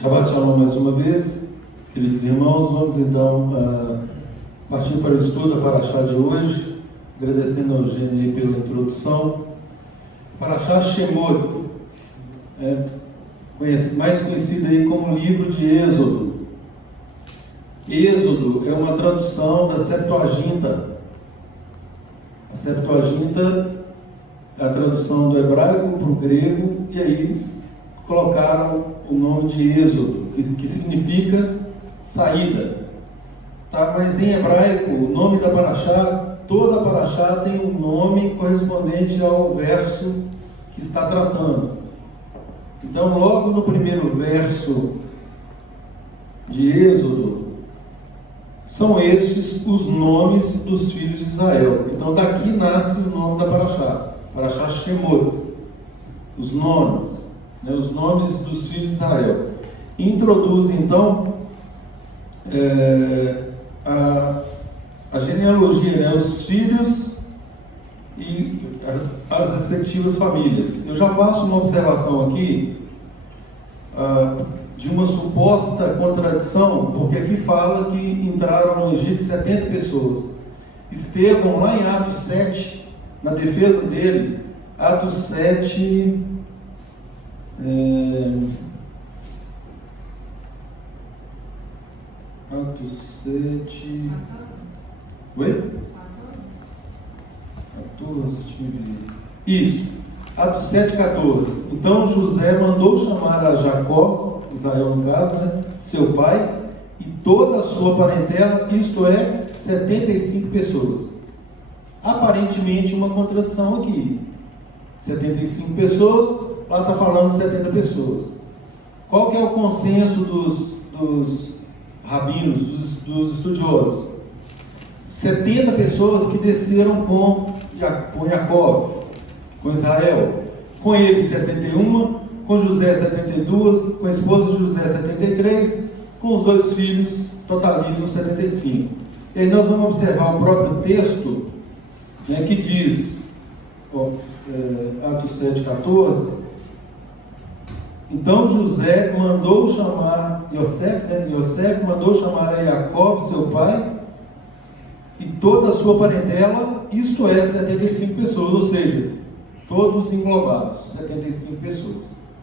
Shabbat Shalom mais uma vez, queridos irmãos. Vamos então partir para o estudo da Parashá de hoje, agradecendo ao Eugênio pela introdução. Parashá Shemot, mais conhecido aí como livro de Êxodo. Êxodo é uma tradução da Septuaginta. A Septuaginta é a tradução do hebraico para o grego, e aí colocaram o nome de Êxodo, que significa saída. Tá? Mas em hebraico, o nome da Parashá, toda a Parashá tem um nome correspondente ao verso que está tratando. Então, logo no primeiro verso de Êxodo, são estes os nomes dos filhos de Israel. Então, daqui nasce o nome da Parashá, Parashá Shemot, os nomes. Os nomes dos filhos de Israel. Introduz então a genealogia, os filhos e as respectivas famílias. Eu já faço uma observação aqui de uma suposta contradição, porque aqui fala que entraram no Egito 70 pessoas. Estevão, lá em Atos 7, na defesa dele, Atos 7. Atos 7. Oi? 14, deixa eu ver. Isso. Atos 7, 14. Então José mandou chamar a Jacó, Israel no caso, seu pai, e toda a sua parentela, isto é, 75 pessoas. Aparentemente uma contradição aqui. 75 pessoas. Lá está falando de 70 pessoas. Qual que é o consenso dos rabinos, dos estudiosos? 70 pessoas que desceram com Jacó, com Israel. Com ele 71, com José 72, com a esposa de José 73, com os dois filhos totalizam 75. E aí nós vamos observar o próprio texto, que diz, Atos 7, 14... Então José mandou chamar Yosef mandou chamar a Jacó, seu pai, e toda a sua parentela, isto é, 75 pessoas, ou seja, todos englobados, 75 pessoas,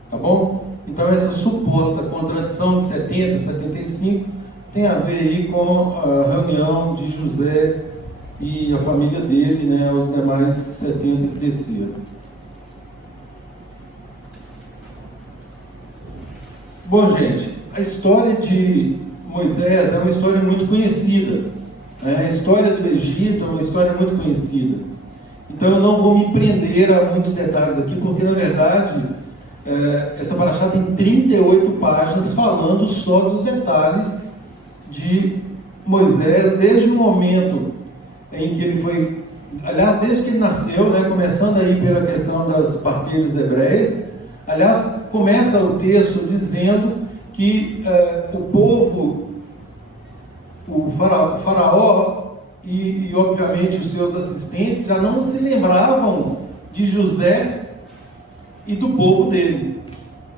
tá bom? Então essa suposta contradição de 70, 75, tem a ver aí com a reunião de José e a família dele, os demais 70 que desceram. Bom, gente, a história de Moisés é uma história muito conhecida. A história do Egito é uma história muito conhecida. Então eu não vou me prender a muitos detalhes aqui, porque na verdade essa Parashá tem 38 páginas falando só dos detalhes de Moisés, desde o momento em que ele foi, aliás, desde que ele nasceu, começando aí pela questão das partilhas hebreias. Aliás, começa o texto dizendo que o povo, o faraó e obviamente os seus assistentes já não se lembravam de José e do povo dele.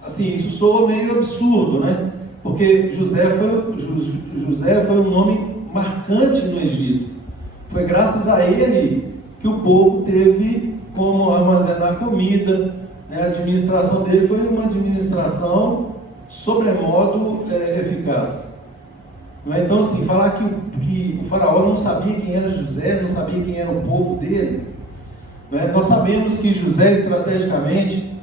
Assim, isso soa meio absurdo, porque José foi um nome marcante no Egito. Foi graças a ele que o povo teve como armazenar comida. A administração dele foi uma administração sobremodo eficaz. Então, assim, falar que o faraó não sabia quem era José, não sabia quem era o povo dele, nós sabemos que José, estrategicamente,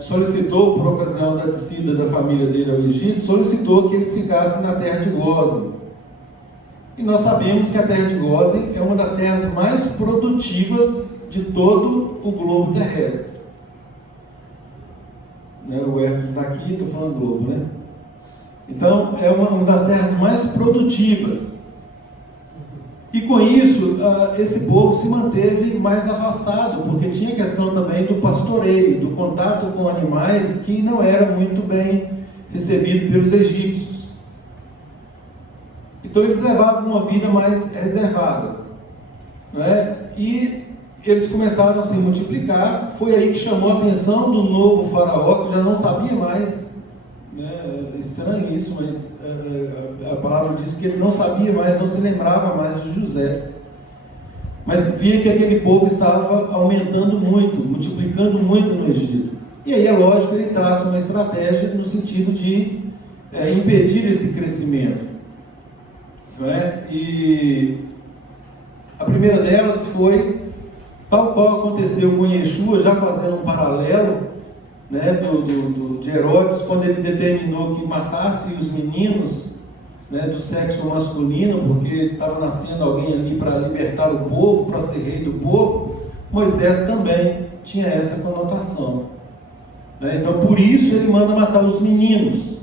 solicitou, por ocasião da descida da família dele ao Egito, solicitou que eles ficassem na terra de Gósen. E nós sabemos que a terra de Gósen é uma das terras mais produtivas de todo o globo terrestre. O Hércules está aqui, estou falando globo, Então, é uma das terras mais produtivas. E com isso, esse povo se manteve mais afastado, porque tinha questão também do pastoreio, do contato com animais, que não era muito bem recebido pelos egípcios. Então, eles levavam uma vida mais reservada. E eles começaram a se multiplicar. Foi aí que chamou a atenção do novo faraó, que já não sabia mais É estranho isso, mas a palavra diz que ele não sabia mais, não se lembrava mais de José. Mas via que aquele povo estava aumentando muito, multiplicando muito no Egito. E aí é lógico que ele traça uma estratégia no sentido de impedir esse crescimento. Não é? E a primeira delas foi, tal qual aconteceu com Yeshua, já fazendo um paralelo, né, de Herodes, quando ele determinou que matasse os meninos, né, do sexo masculino, porque estava nascendo alguém ali para libertar o povo, para ser rei do povo. Moisés também tinha essa conotação, né? Então por isso ele manda matar os meninos,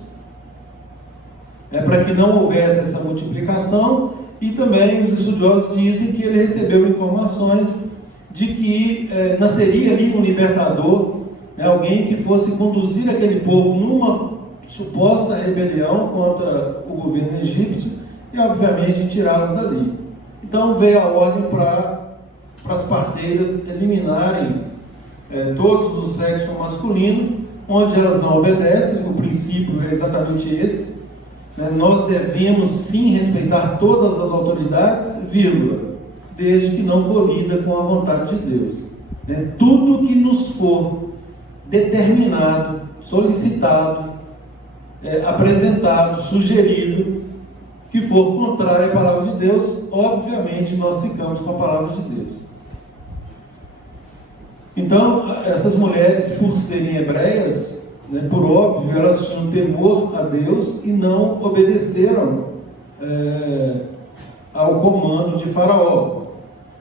para que não houvesse essa multiplicação. E também os estudiosos dizem que ele recebeu informações de que nasceria ali um libertador, né, alguém que fosse conduzir aquele povo numa suposta rebelião contra o governo egípcio e, obviamente, tirá-los dali. Então veio a ordem para as parteiras eliminarem todos do sexo masculino, onde elas não obedecem. O princípio é exatamente esse, né? Nós devemos sim respeitar todas as autoridades, vírgula, desde que não colida com a vontade de Deus, né? Tudo que nos for determinado, solicitado, apresentado, sugerido, que for contrário à palavra de Deus, obviamente nós ficamos com a palavra de Deus. Então, essas mulheres, por serem hebreias, né, por óbvio, elas tinham temor a Deus e não obedeceram ao comando de Faraó,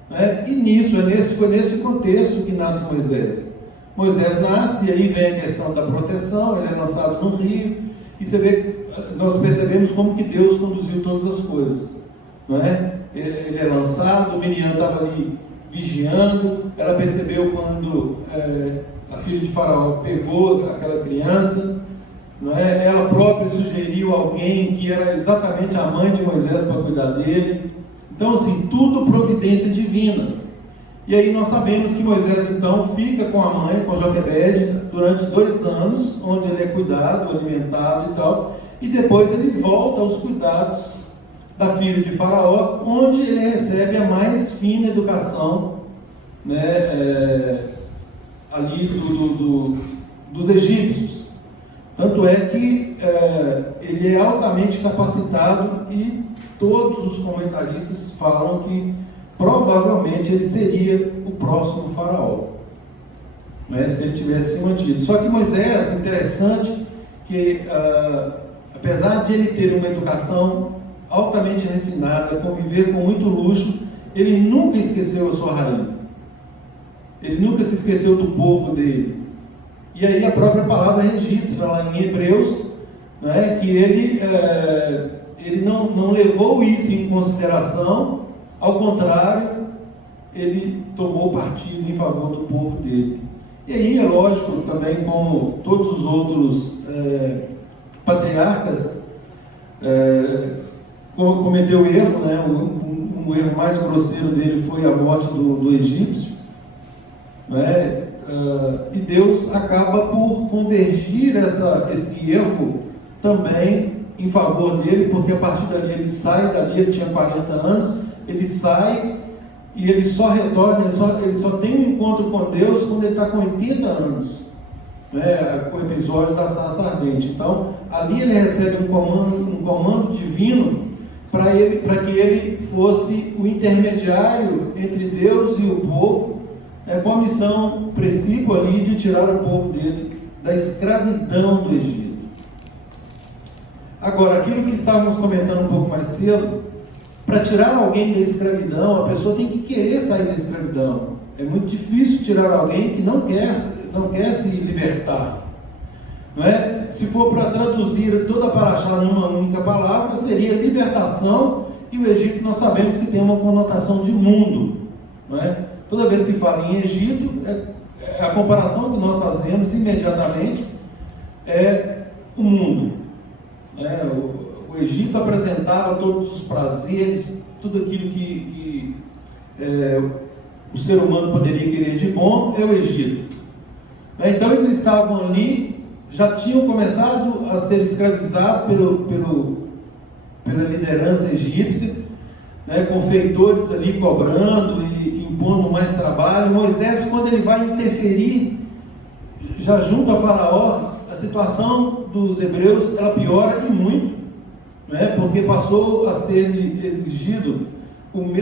né? E nisso, foi nesse contexto que nasce Moisés. Moisés nasce, e aí vem a questão da proteção, ele é lançado no rio, e você vê, nós percebemos como que Deus conduziu todas as coisas, não é? Ele é lançado, Miriam estava ali vigiando, ela percebeu quando a filha de Faraó pegou aquela criança, não é? Ela própria sugeriu alguém que era exatamente a mãe de Moisés para cuidar dele. Então, assim, tudo providência divina. E aí nós sabemos que Moisés então fica com a mãe, com Joquebede, durante 2 anos, onde ele é cuidado, alimentado e tal, e depois ele volta aos cuidados da filha de Faraó, onde ele recebe a mais fina educação, né, ali dos egípcios. Tanto é que ele é altamente capacitado, e todos os comentaristas falam que provavelmente ele seria o próximo faraó, né, se ele tivesse se mantido. Só que Moisés, interessante que apesar de ele ter uma educação altamente refinada, conviver com muito luxo, ele nunca esqueceu a sua raiz, ele nunca se esqueceu do povo dele. E aí a própria palavra registra lá em Hebreus, né, que ele não levou isso em consideração. Ao contrário, ele tomou partido em favor do povo dele. E aí é lógico também, como todos os outros patriarcas, cometeu erro, né? Um erro mais grosseiro dele foi a morte do egípcio, né? E Deus acaba por convergir esse erro também em favor dele, porque a partir dali ele sai dali, ele tinha 40 anos, ele sai e ele só retorna, ele só tem um encontro com Deus quando ele está com 80 anos, né, com o episódio da sarça ardente. Então, ali ele recebe um comando divino para que ele fosse o intermediário entre Deus e o povo, com a missão, princípio ali, de tirar o povo dele da escravidão do Egito. Agora, aquilo que estávamos comentando um pouco mais cedo, para tirar alguém da escravidão, a pessoa tem que querer sair da escravidão. É muito difícil tirar alguém que não quer se libertar, não é? Se for para traduzir toda a paraxá numa única palavra, seria libertação, e o Egito nós sabemos que tem uma conotação de mundo, não é? Toda vez que fala em Egito, a comparação que nós fazemos imediatamente é o mundo. O Egito apresentava todos os prazeres, tudo aquilo que o ser humano poderia querer de bom, é o Egito. Então eles estavam ali já tinham começado a ser escravizados pela liderança egípcia, né, com feitores ali cobrando e impondo mais trabalho. Moisés, quando ele vai interferir, já junto a Faraó, a situação dos hebreus ela piora e muito, né, porque passou a ser exigido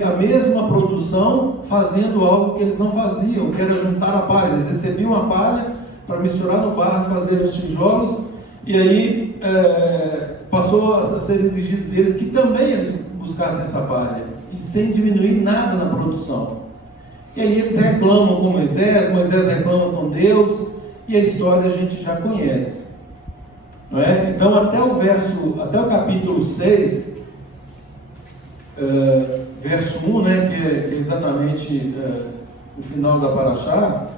a mesma produção, fazendo algo que eles não faziam, que era juntar a palha. Eles recebiam a palha para misturar no barro, fazer os tijolos, e aí passou a ser exigido deles que também eles buscassem essa palha, e sem diminuir nada na produção. E aí eles reclamam com Moisés, Moisés reclama com Deus, e a história a gente já conhece, não é? Então até o capítulo 6, verso 1, né, que é exatamente o final da Paraxá,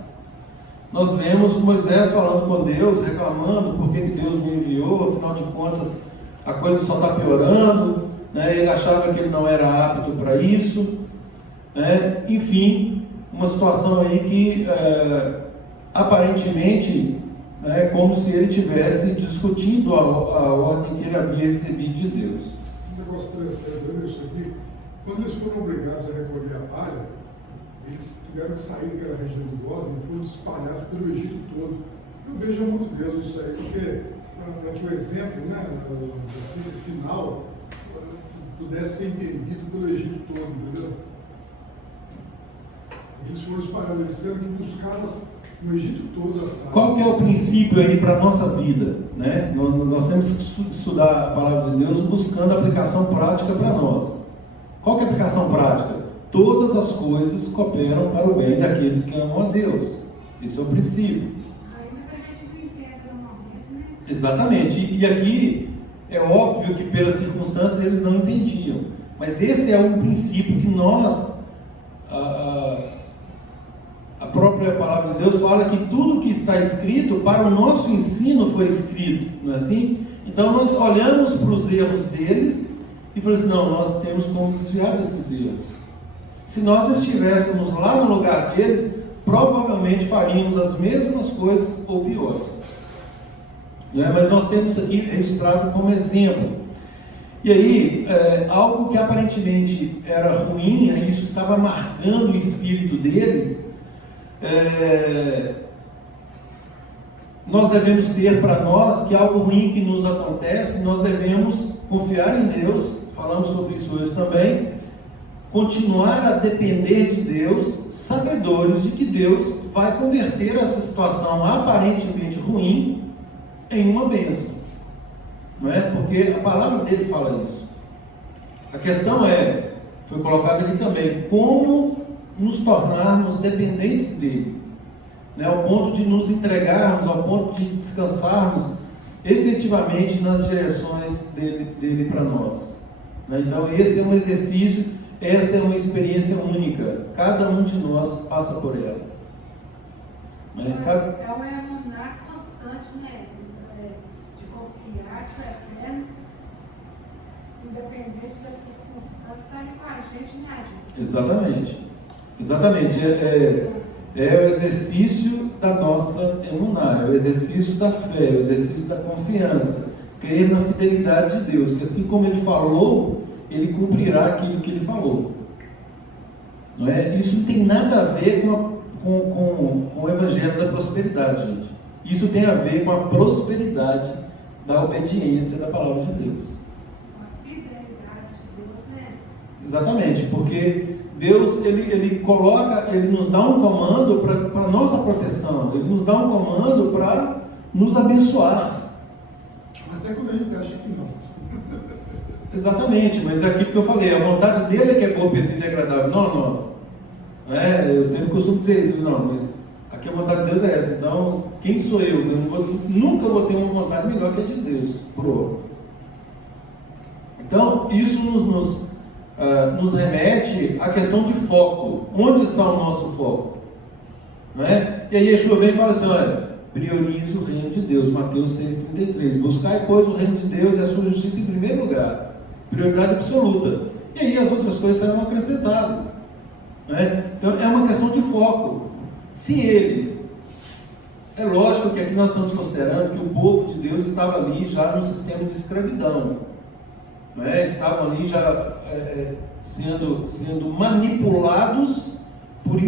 nós vemos Moisés falando com Deus, reclamando por que Deus me enviou, afinal de contas a coisa só está piorando, né? Ele achava que ele não era apto para isso, né? Enfim, uma situação aí que aparentemente é como se ele estivesse discutindo a ordem que ele havia recebido de Deus. Um negócio interessante, olha isso aqui, quando eles foram obrigados a recolher a palha, eles tiveram que sair daquela região do Gósen e foram espalhados pelo Egito todo. Eu vejo muito Deus isso aí, porque para que o exemplo, né, do final pudesse ser entendido pelo Egito todo, entendeu? Eles foram espalhados, eles tiveram que buscar no Egito todo. Qual que é o princípio aí para a nossa vida, né? Nós temos que estudar a palavra de Deus buscando a aplicação prática para nós. Qual que é a aplicação prática? Todas as coisas cooperam para o bem daqueles que amam a Deus. Esse é o princípio. Exatamente. E aqui é óbvio que pelas circunstâncias eles não entendiam. Mas esse é um princípio que nós, a própria palavra de Deus fala que tudo que está escrito para o nosso ensino foi escrito, não é assim? Então nós olhamos para os erros deles e falamos assim, não, nós temos como desviar desses erros. Se nós estivéssemos lá no lugar deles, provavelmente faríamos as mesmas coisas ou piores. Mas nós temos aqui registrado como exemplo. E aí, algo que aparentemente era ruim, isso estava marcando o espírito deles, nós devemos ter para nós que algo ruim que nos acontece, nós devemos confiar em Deus, falamos sobre isso hoje também, continuar a depender de Deus, sabedores de que Deus vai converter essa situação aparentemente ruim em uma bênção, não é? Porque a palavra dele fala isso. A questão foi colocada aqui também, como nos tornarmos dependentes dele, né? Ao ponto de nos entregarmos, ao ponto de descansarmos efetivamente nas direções dele para nós, né? Então esse é um exercício. Essa é uma experiência única. Cada um de nós passa por ela. É uma emuná constante, né? De confiar que é eterno, independente das circunstâncias, está ali com a gente, né, gente? Exatamente. É o exercício da nossa emuná, é o exercício da fé, é o exercício da confiança. Crer na fidelidade de Deus, que assim como ele falou, ele cumprirá aquilo que ele falou. Não é? Isso não tem nada a ver com o evangelho da prosperidade, gente. Isso tem a ver com a prosperidade da obediência da palavra de Deus. A fidelidade de Deus, né? Exatamente, porque Deus, ele nos dá um comando para a nossa proteção, ele nos dá um comando para nos abençoar. Até quando a gente acha que não. Exatamente, mas é aquilo que eu falei, a vontade dele é que é boa, perfeita e agradável, não a nossa. Eu sempre costumo dizer isso, não, mas aqui a vontade de Deus é essa, então quem sou eu? Nunca vou ter uma vontade melhor que a de Deus, por outro. Então, isso nos remete à questão de foco. Onde está o nosso foco? Não é? E aí Yeshua vem e fala assim, olha, priorize o reino de Deus, Mateus 6,33. Buscai, pois, o reino de Deus e a sua justiça em primeiro lugar. Prioridade absoluta. E aí as outras coisas serão acrescentadas. Não é? Então é uma questão de foco. Se eles É lógico que aqui nós estamos considerando que o povo de Deus estava ali já num sistema de escravidão, né? Eles estavam ali já sendo manipulados por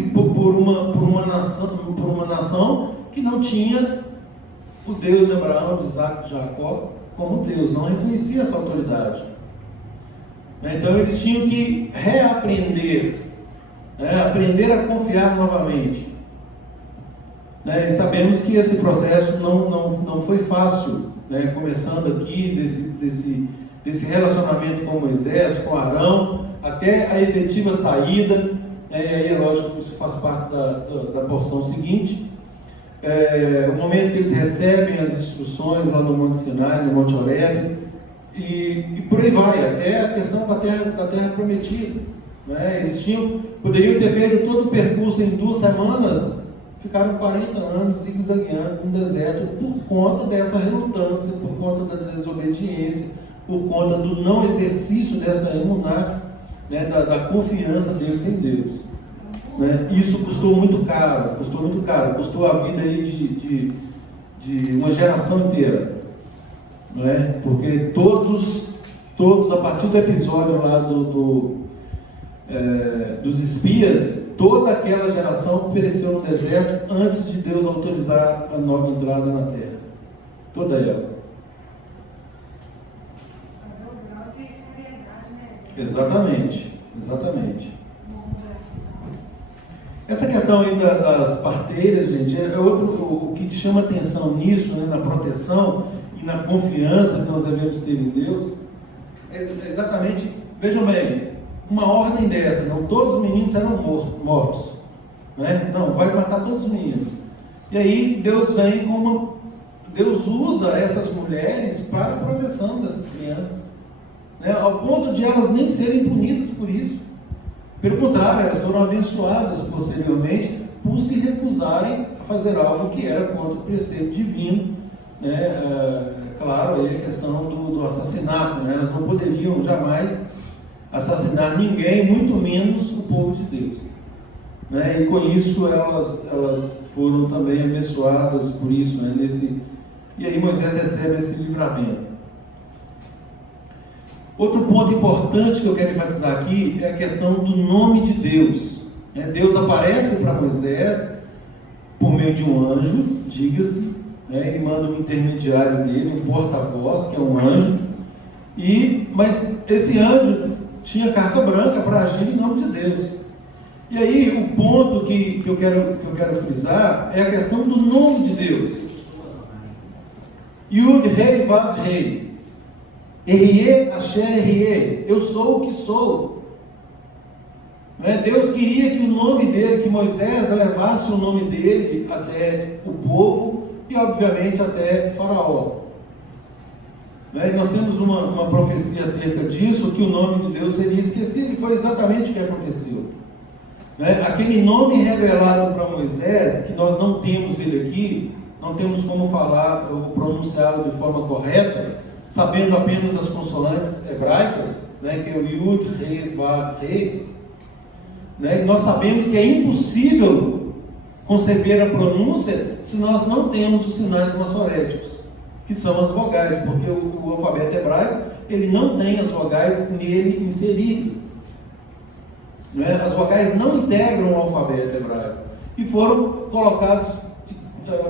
uma nação que não tinha o Deus de Abraão, de Isaac e de Jacó como Deus, não reconhecia essa autoridade. Então eles tinham que reaprender, aprender a confiar novamente. E sabemos que esse processo não foi fácil, começando aqui desse relacionamento com Moisés, com Arão, até a efetiva saída. E aí é lógico que isso faz parte da porção seguinte. O momento que eles recebem as instruções lá no Monte Sinai, no Monte Horebe, e por aí vai, até a questão da terra prometida. Eles poderiam ter feito todo o percurso em 2 semanas, ficaram 40 anos zigue-zagueando no deserto por conta dessa relutância, por conta da desobediência, por conta do não exercício dessa emuná, da confiança deles em Deus. Isso custou muito caro, custou a vida aí de uma geração inteira, porque todos, a partir do episódio lá dos espias, toda aquela geração pereceu no deserto antes de Deus autorizar a nova entrada na terra, toda ela. Exatamente. Essa questão aí das parteiras, gente, é o que te chama atenção nisso, na proteção e na confiança que nós devemos ter em Deus, é exatamente, vejam bem, uma ordem dessa, não todos os meninos serão mortos, não, vai matar todos os meninos. E aí Deus Deus usa essas mulheres para a proteção dessas crianças, ao ponto de elas nem serem punidas por isso. Pelo contrário, elas foram abençoadas posteriormente por se recusarem a fazer algo que era contra o preceito divino. Claro, aí a questão do assassinato, elas não poderiam jamais assassinar ninguém, muito menos o povo de Deus. E com isso elas foram também abençoadas por isso, e aí Moisés recebe esse livramento. Outro ponto importante que eu quero enfatizar aqui é a questão do nome de Deus. Deus aparece para Moisés por meio de um anjo, diga-se, ele manda um intermediário dele, um porta-voz, que é um anjo, mas esse anjo tinha carta branca para agir em nome de Deus. E aí o ponto que eu quero frisar é a questão do nome de Deus. Yud, Rei, Vav, Rei. Erie, Asher, Erie, eu sou o que sou. Deus queria que o nome dele, que Moisés levasse o nome dele até o povo e obviamente até Faraó. E nós temos uma profecia acerca disso, que o nome de Deus seria esquecido, e foi exatamente o que aconteceu. Aquele nome revelado para Moisés, que nós não temos ele aqui, não temos como falar ou pronunciá-lo de forma correta, sabendo apenas as consoantes hebraicas, que é o Yud, Re, Vav, Re, nós sabemos que é impossível conceber a pronúncia se nós não temos os sinais maçoréticos, que são as vogais, porque o alfabeto hebraico ele não tem as vogais nele inseridas. As vogais não integram o alfabeto hebraico e foram colocados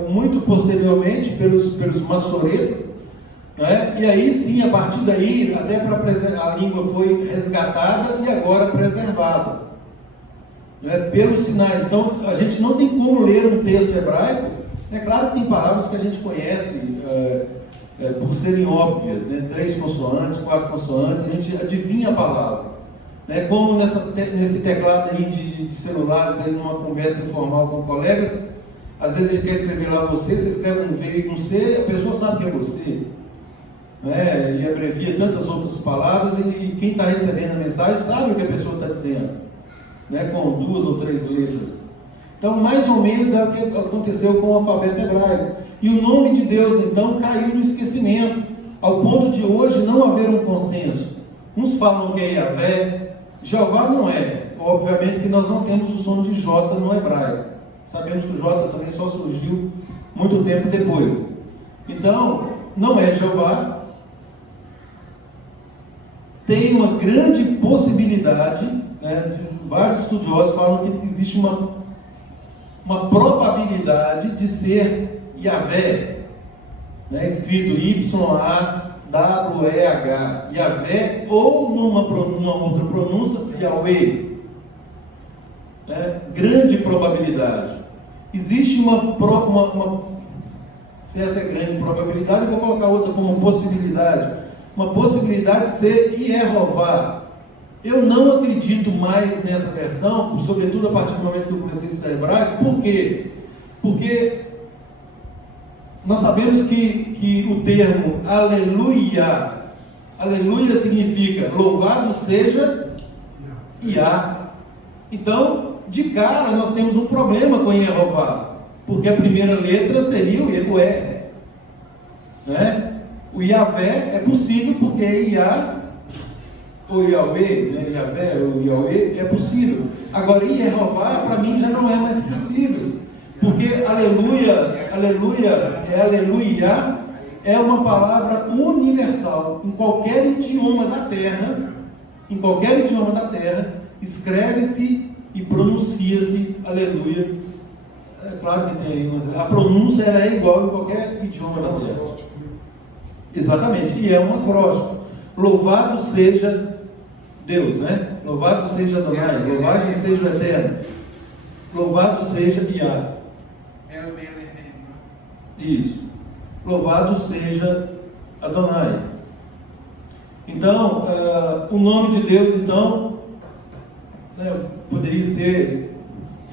muito posteriormente pelos maçoretas. E aí sim, a partir daí, até a língua foi resgatada e agora preservada, pelos sinais. Então, a gente não tem como ler um texto hebraico. É claro que tem palavras que a gente conhece por serem óbvias, 3 consoantes, 4 consoantes, a gente adivinha a palavra. Como nesse teclado aí de celulares, aí numa conversa informal com colegas, às vezes ele quer escrever lá você escreve um V e um C, a pessoa sabe que é você. Ele abrevia tantas outras palavras e quem está recebendo a mensagem sabe o que a pessoa está dizendo, com 2 ou 3 letras. Então, mais ou menos é o que aconteceu com o alfabeto hebraico. E o nome de Deus, então, caiu no esquecimento, ao ponto de hoje não haver um consenso. Uns falam que é Yahvé, Jeová não é. Obviamente que nós não temos o som de J no hebraico. Sabemos que o J também só surgiu muito tempo depois. Então, não é Jeová. Tem uma grande possibilidade, né, vários estudiosos falam que existe uma probabilidade de ser Yahvé, né, escrito Y-A-W-E-H, Yahvé, ou numa outra pronúncia, Yahweh. Grande probabilidade. Existe se essa é grande probabilidade, eu vou colocar outra como possibilidade. Uma possibilidade de ser Yehová. Eu não acredito mais nessa versão, sobretudo a partir do momento que eu comecei a estudar hebraico. Por quê? Porque nós sabemos que o termo aleluia significa louvado seja Yah. Então, de cara, nós temos um problema com Yehová, porque a primeira letra seria o Yehué, né? O Yahvé é possível porque Yah ou Yahweh, né? Yahvé ou Yahweh é possível. Agora, Yehová, para mim, já não é mais possível, porque aleluia, aleluia, é uma palavra universal. Em qualquer idioma da terra, escreve-se e pronuncia-se aleluia. É claro que tem, mas a pronúncia ela é igual em qualquer idioma da terra. Exatamente, e é um acróstico. Louvado seja Deus, né? Louvado seja Adonai, louvado seja o Eterno, louvado seja Yah. Isso. Louvado seja Adonai. Então, o nome de Deus, então, né, poderia ser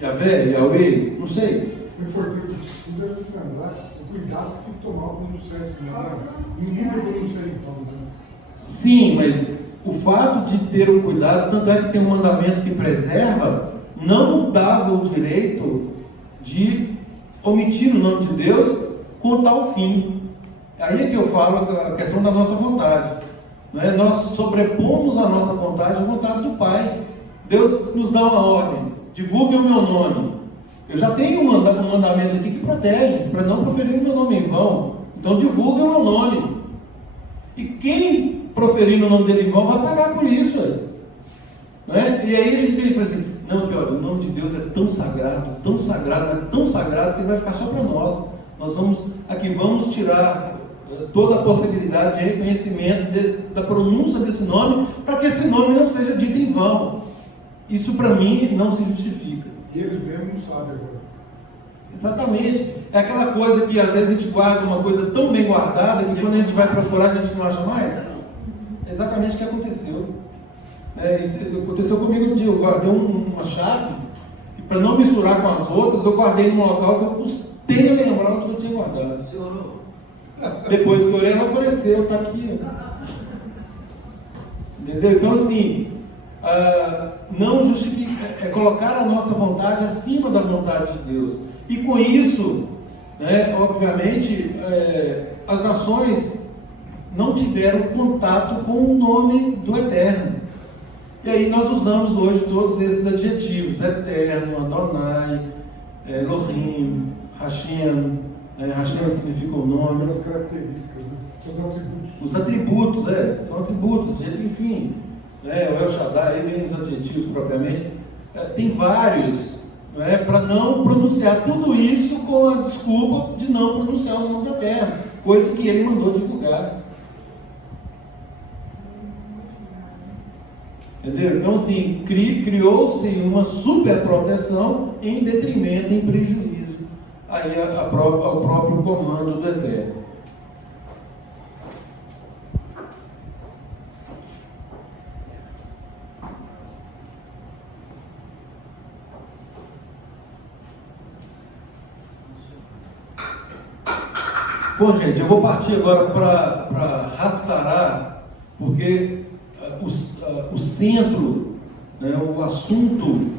Yahvé, Yahweh, não sei. O importante disso tudo é lembrar o cuidado que tem que tomar quando pronunciar esse nome. Nunca pronunciar em falta. Sim, mas o fato de ter o cuidado, tanto é que tem um mandamento que preserva, não dava o direito de omitir o nome de Deus com tal fim. Aí é que eu falo a questão da nossa vontade. Não é? Nós sobrepomos a nossa vontade à vontade do Pai. Deus nos dá uma ordem: divulgue o meu nome. Eu já tenho um mandamento aqui que protege, para não proferir o meu nome em vão. Então divulgue o meu nome. E quem proferir o nome dele em vão vai pagar por isso. Não é? E aí a gente fala assim: não, que olha, o nome de Deus é tão sagrado, mas tão sagrado que ele vai ficar só para nós. Nós vamos tirar toda a possibilidade de reconhecimento da pronúncia desse nome, para que esse nome não seja dito em vão. Isso para mim não se justifica. E eles mesmos não sabem agora. Exatamente. É aquela coisa que às vezes a gente guarda uma coisa tão bem guardada que quando a gente vai procurar a gente não acha mais. É exatamente o que aconteceu. Isso aconteceu comigo um dia. Eu guardei uma chave e, para não misturar com as outras, eu guardei num local que eu custei a lembrar onde eu tinha guardado. Depois que eu orei, não apareceu, está aqui. Entendeu? Então, assim, não justifica, é colocar a nossa vontade acima da vontade de Deus. E com isso, né, obviamente, as nações não tiveram contato com o nome do Eterno. E aí nós usamos hoje todos esses adjetivos: Eterno, Adonai, Elohim, Hashem. Hashem significa o nome. As características, né? Os atributos. Os atributos, são atributos, enfim. O El Shaddai, aí vem os adjetivos propriamente. Tem vários, para não pronunciar tudo isso com a desculpa de não pronunciar o nome da terra, coisa que ele mandou divulgar. Entendeu? Então, assim, criou-se uma superproteção em detrimento, em prejuízo aí ao próprio comando do Eterno. Bom, gente, eu vou partir agora para Haftarah, porque o centro, o assunto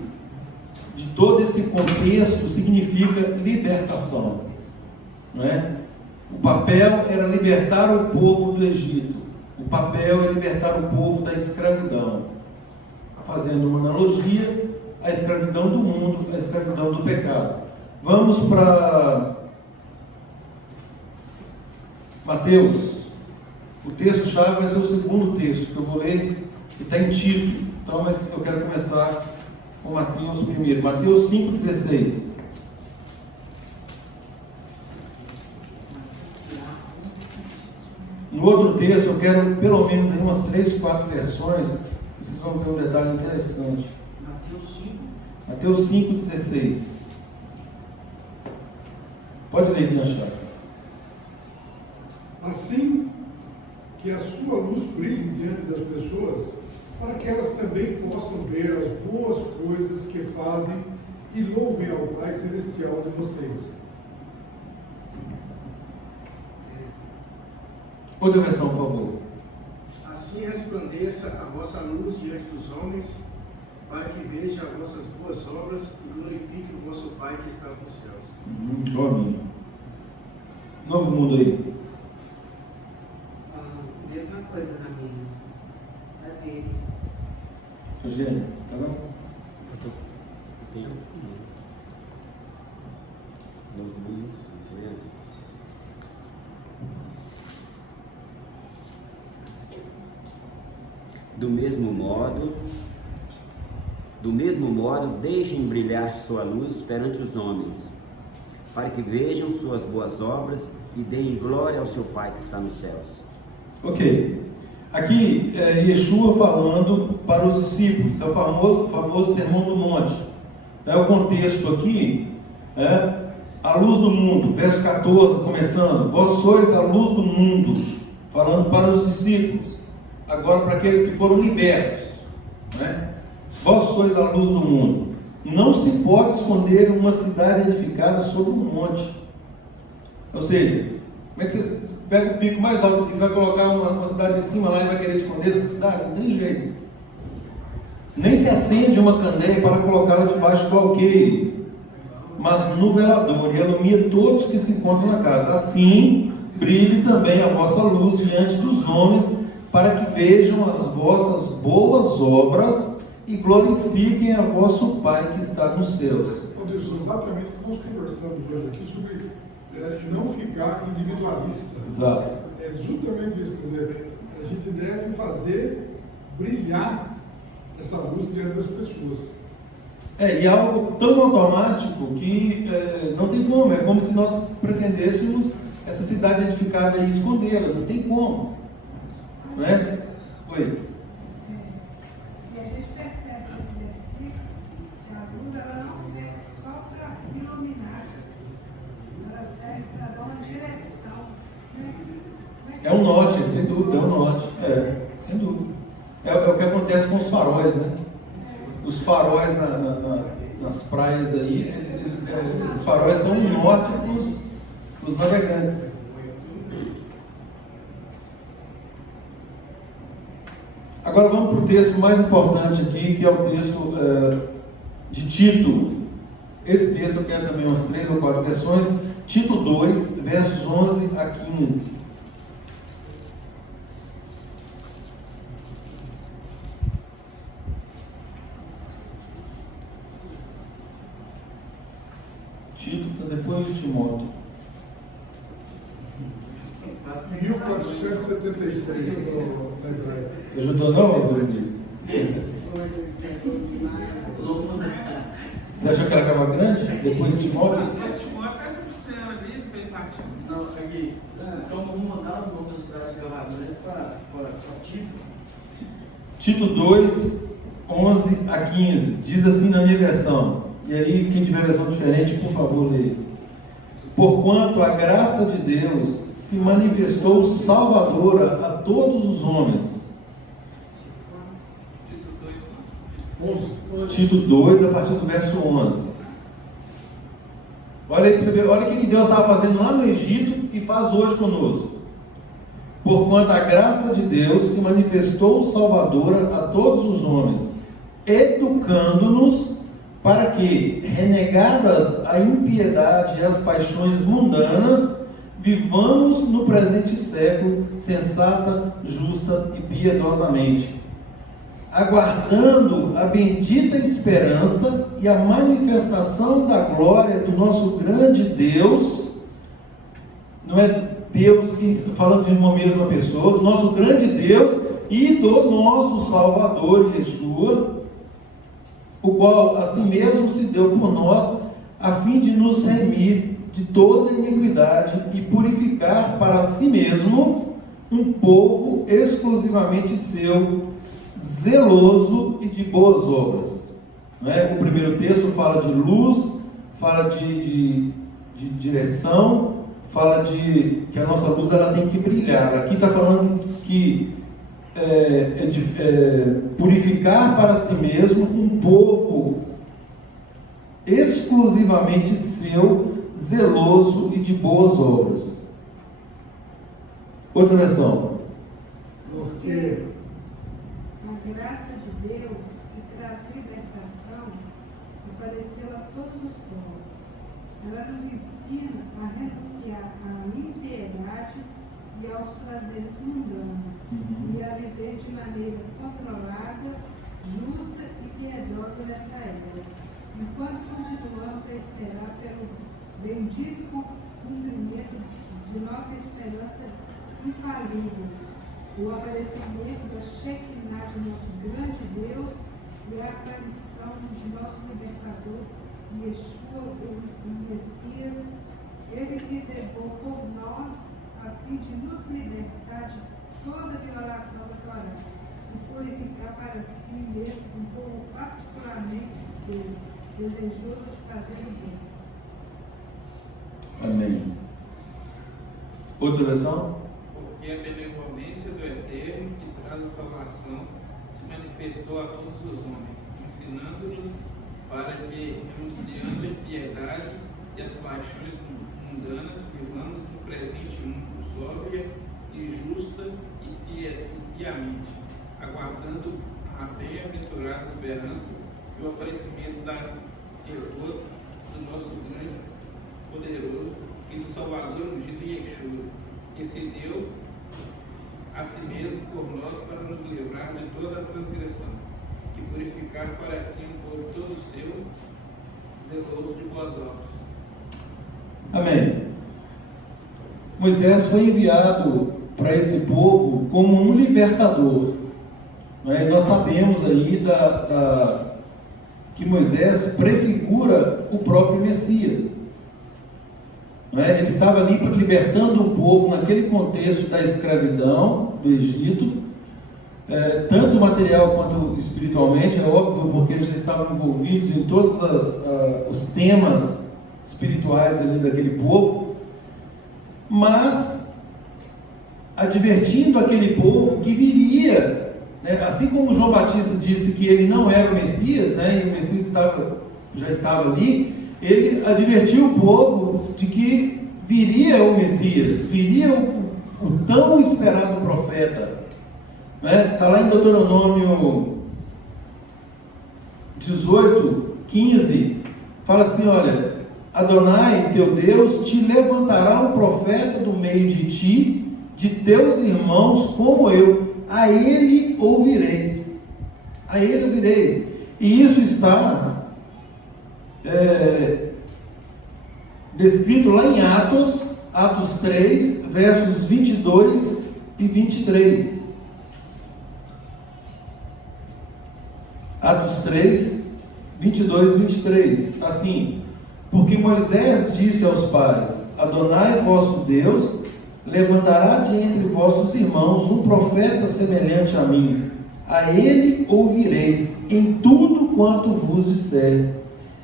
de todo esse contexto significa libertação. Não é? O papel era libertar o povo do Egito, o papel é libertar o povo da escravidão, fazendo uma analogia à escravidão do mundo, à escravidão do pecado. Vamos para Mateus. O texto-chave vai ser o segundo texto que eu vou ler, que está em Tito. Então, mas eu quero começar com Mateus primeiro. Mateus 5,16. No outro texto, eu quero pelo menos aí umas 3, 4 versões, que vocês vão ver um detalhe interessante. Mateus 5,16. Pode ler, minha chave. Assim que a sua luz brilhe diante das pessoas, para que elas também possam ver as boas coisas que fazem e louvem ao Pai Celestial de vocês. Outra versão, por favor. Assim resplandeça a vossa luz diante dos homens, para que vejam as vossas boas obras e glorifique o vosso Pai que está nos céus. Amém. Novo mundo aí. Mesma coisa na minha. É dele. Eugênio, tá bom? Do mesmo modo, deixem brilhar sua luz perante os homens, para que vejam suas boas obras e deem glória ao seu Pai que está nos céus. Ok. Aqui é Yeshua falando para os discípulos, é o famoso Sermão do Monte. O contexto aqui é a luz do mundo, verso 14, começando. Vós sois a luz do mundo, falando para os discípulos. Agora para aqueles que foram libertos, né? Vós sois a luz do mundo. Não se pode esconder uma cidade edificada sobre um monte. Ou seja, como é que você pega o pico mais alto aqui, você vai colocar uma cidade em cima lá e vai querer esconder essa cidade? Não tem jeito. Nem se acende uma candeia para colocá-la debaixo do alqueire, mas no velador, e ilumina todos que se encontram na casa. Assim, brilhe também a vossa luz diante dos homens, para que vejam as vossas boas obras e glorifiquem a vosso Pai que está nos céus. Isso, exatamente o que nós conversamos hoje aqui sobre não ficar individualista. Exato. É justamente isso, quer dizer, a gente deve fazer brilhar essa luz diante das pessoas. E é algo tão automático que não tem como, é como se nós pretendêssemos essa cidade edificada e escondê-la, não tem como. Não é? Oi. E a gente percebe nesse versículo que a luz ela não serve só para iluminar, ela serve para dar uma direção. É um norte, sem dúvida, é um norte. Sem dúvida. É o que acontece com os faróis, né? Os faróis nas praias aí, esses faróis são um norte para os navegantes. Agora vamos para o texto mais importante aqui, que é o texto de Tito. Esse texto eu quero também umas 3 ou 4 versões. Tito 2, versos 11 a 15. Tito está depois de Timóteo. 1476 na Hebraia. Ajudou não, Adorandinho? Você achou que ela estava grande? Depois de Timóteo? Não, aqui. Então vamos mandar uma outra cidade de Grande para Tito. Tito 2, 11 a 15. Diz assim na minha versão. E aí, quem tiver versão diferente, por favor, leia. Porquanto a graça de Deus se manifestou salvadora a todos os homens. Tito 2, a partir do verso 11. Olha aí para você ver, olha o que Deus estava fazendo lá no Egito e faz hoje conosco. Porquanto a graça de Deus se manifestou salvadora a todos os homens, educando-nos para que, renegadas a impiedade e as paixões mundanas, vivamos no presente século sensata, justa e piedosamente, aguardando a bendita esperança e a manifestação da glória do nosso grande Deus, não é Deus, falando de uma mesma pessoa, do nosso grande Deus e do nosso Salvador, Yeshua, o qual assim mesmo se deu por nós, a fim de nos remir de toda iniquidade e purificar para si mesmo um povo exclusivamente seu, zeloso e de boas obras. Não é? O primeiro texto fala de luz, fala de direção, fala de que a nossa luz ela tem que brilhar. Aqui está falando que purificar para si mesmo um povo exclusivamente seu, zeloso e de boas obras. Outra versão. Porque a graça de Deus que traz libertação apareceu a todos os povos. Ela nos ensina a renunciar à impiedade e aos prazeres mundanos e a viver de maneira controlada, justa e piedosa nessa era, enquanto continuamos a esperar pelo bendito cumprimento de nossa esperança infalível, o aparecimento da Shekinah de nosso grande Deus e a aparição de nosso libertador, Yeshua, o Messias. Ele se entregou por nós a fim de nos libertar de toda violação da Torá e purificar para si mesmo um povo particularmente seu, desejoso de fazer o bem. Amém. Outra versão? Porque a benevolência do Eterno que traz a salvação se manifestou a todos os homens, ensinando-nos para que, renunciando a impiedade e as paixões mundanas, vivamos no presente mundo sóbria e justa e piamente, aguardando a bem-aventurada esperança e o aparecimento da Yeshua, do nosso grande, poderoso e do Salvador ungido Yeshua, que se deu a si mesmo por nós para nos livrar de toda a transgressão e purificar para si um povo todo seu, zeloso de boas obras. Amém. Moisés foi enviado para esse povo como um libertador. Né? Nós sabemos aí que Moisés prefigura o próprio Messias. Né? Ele estava ali libertando o povo naquele contexto da escravidão do Egito, tanto material quanto espiritualmente, é óbvio, porque eles já estavam envolvidos em todos os temas espirituais ali daquele povo, mas advertindo aquele povo que viria, né? Assim como João Batista disse que ele não era o Messias, né? E o Messias já estava ali, ele advertiu o povo de que viria o Messias, viria o tão esperado profeta. Está lá em Deuteronômio 18, 15, fala assim, olha, Adonai, teu Deus, te levantará um profeta do meio de ti, de teus irmãos, como eu, a ele ouvireis. A ele ouvireis. E isso está descrito lá em Atos 3, versos 22 e 23. Atos 3, 22 e 23. Assim, porque Moisés disse aos pais, Adonai vosso Deus levantará de entre vossos irmãos um profeta semelhante a mim. A ele ouvireis em tudo quanto vos disser.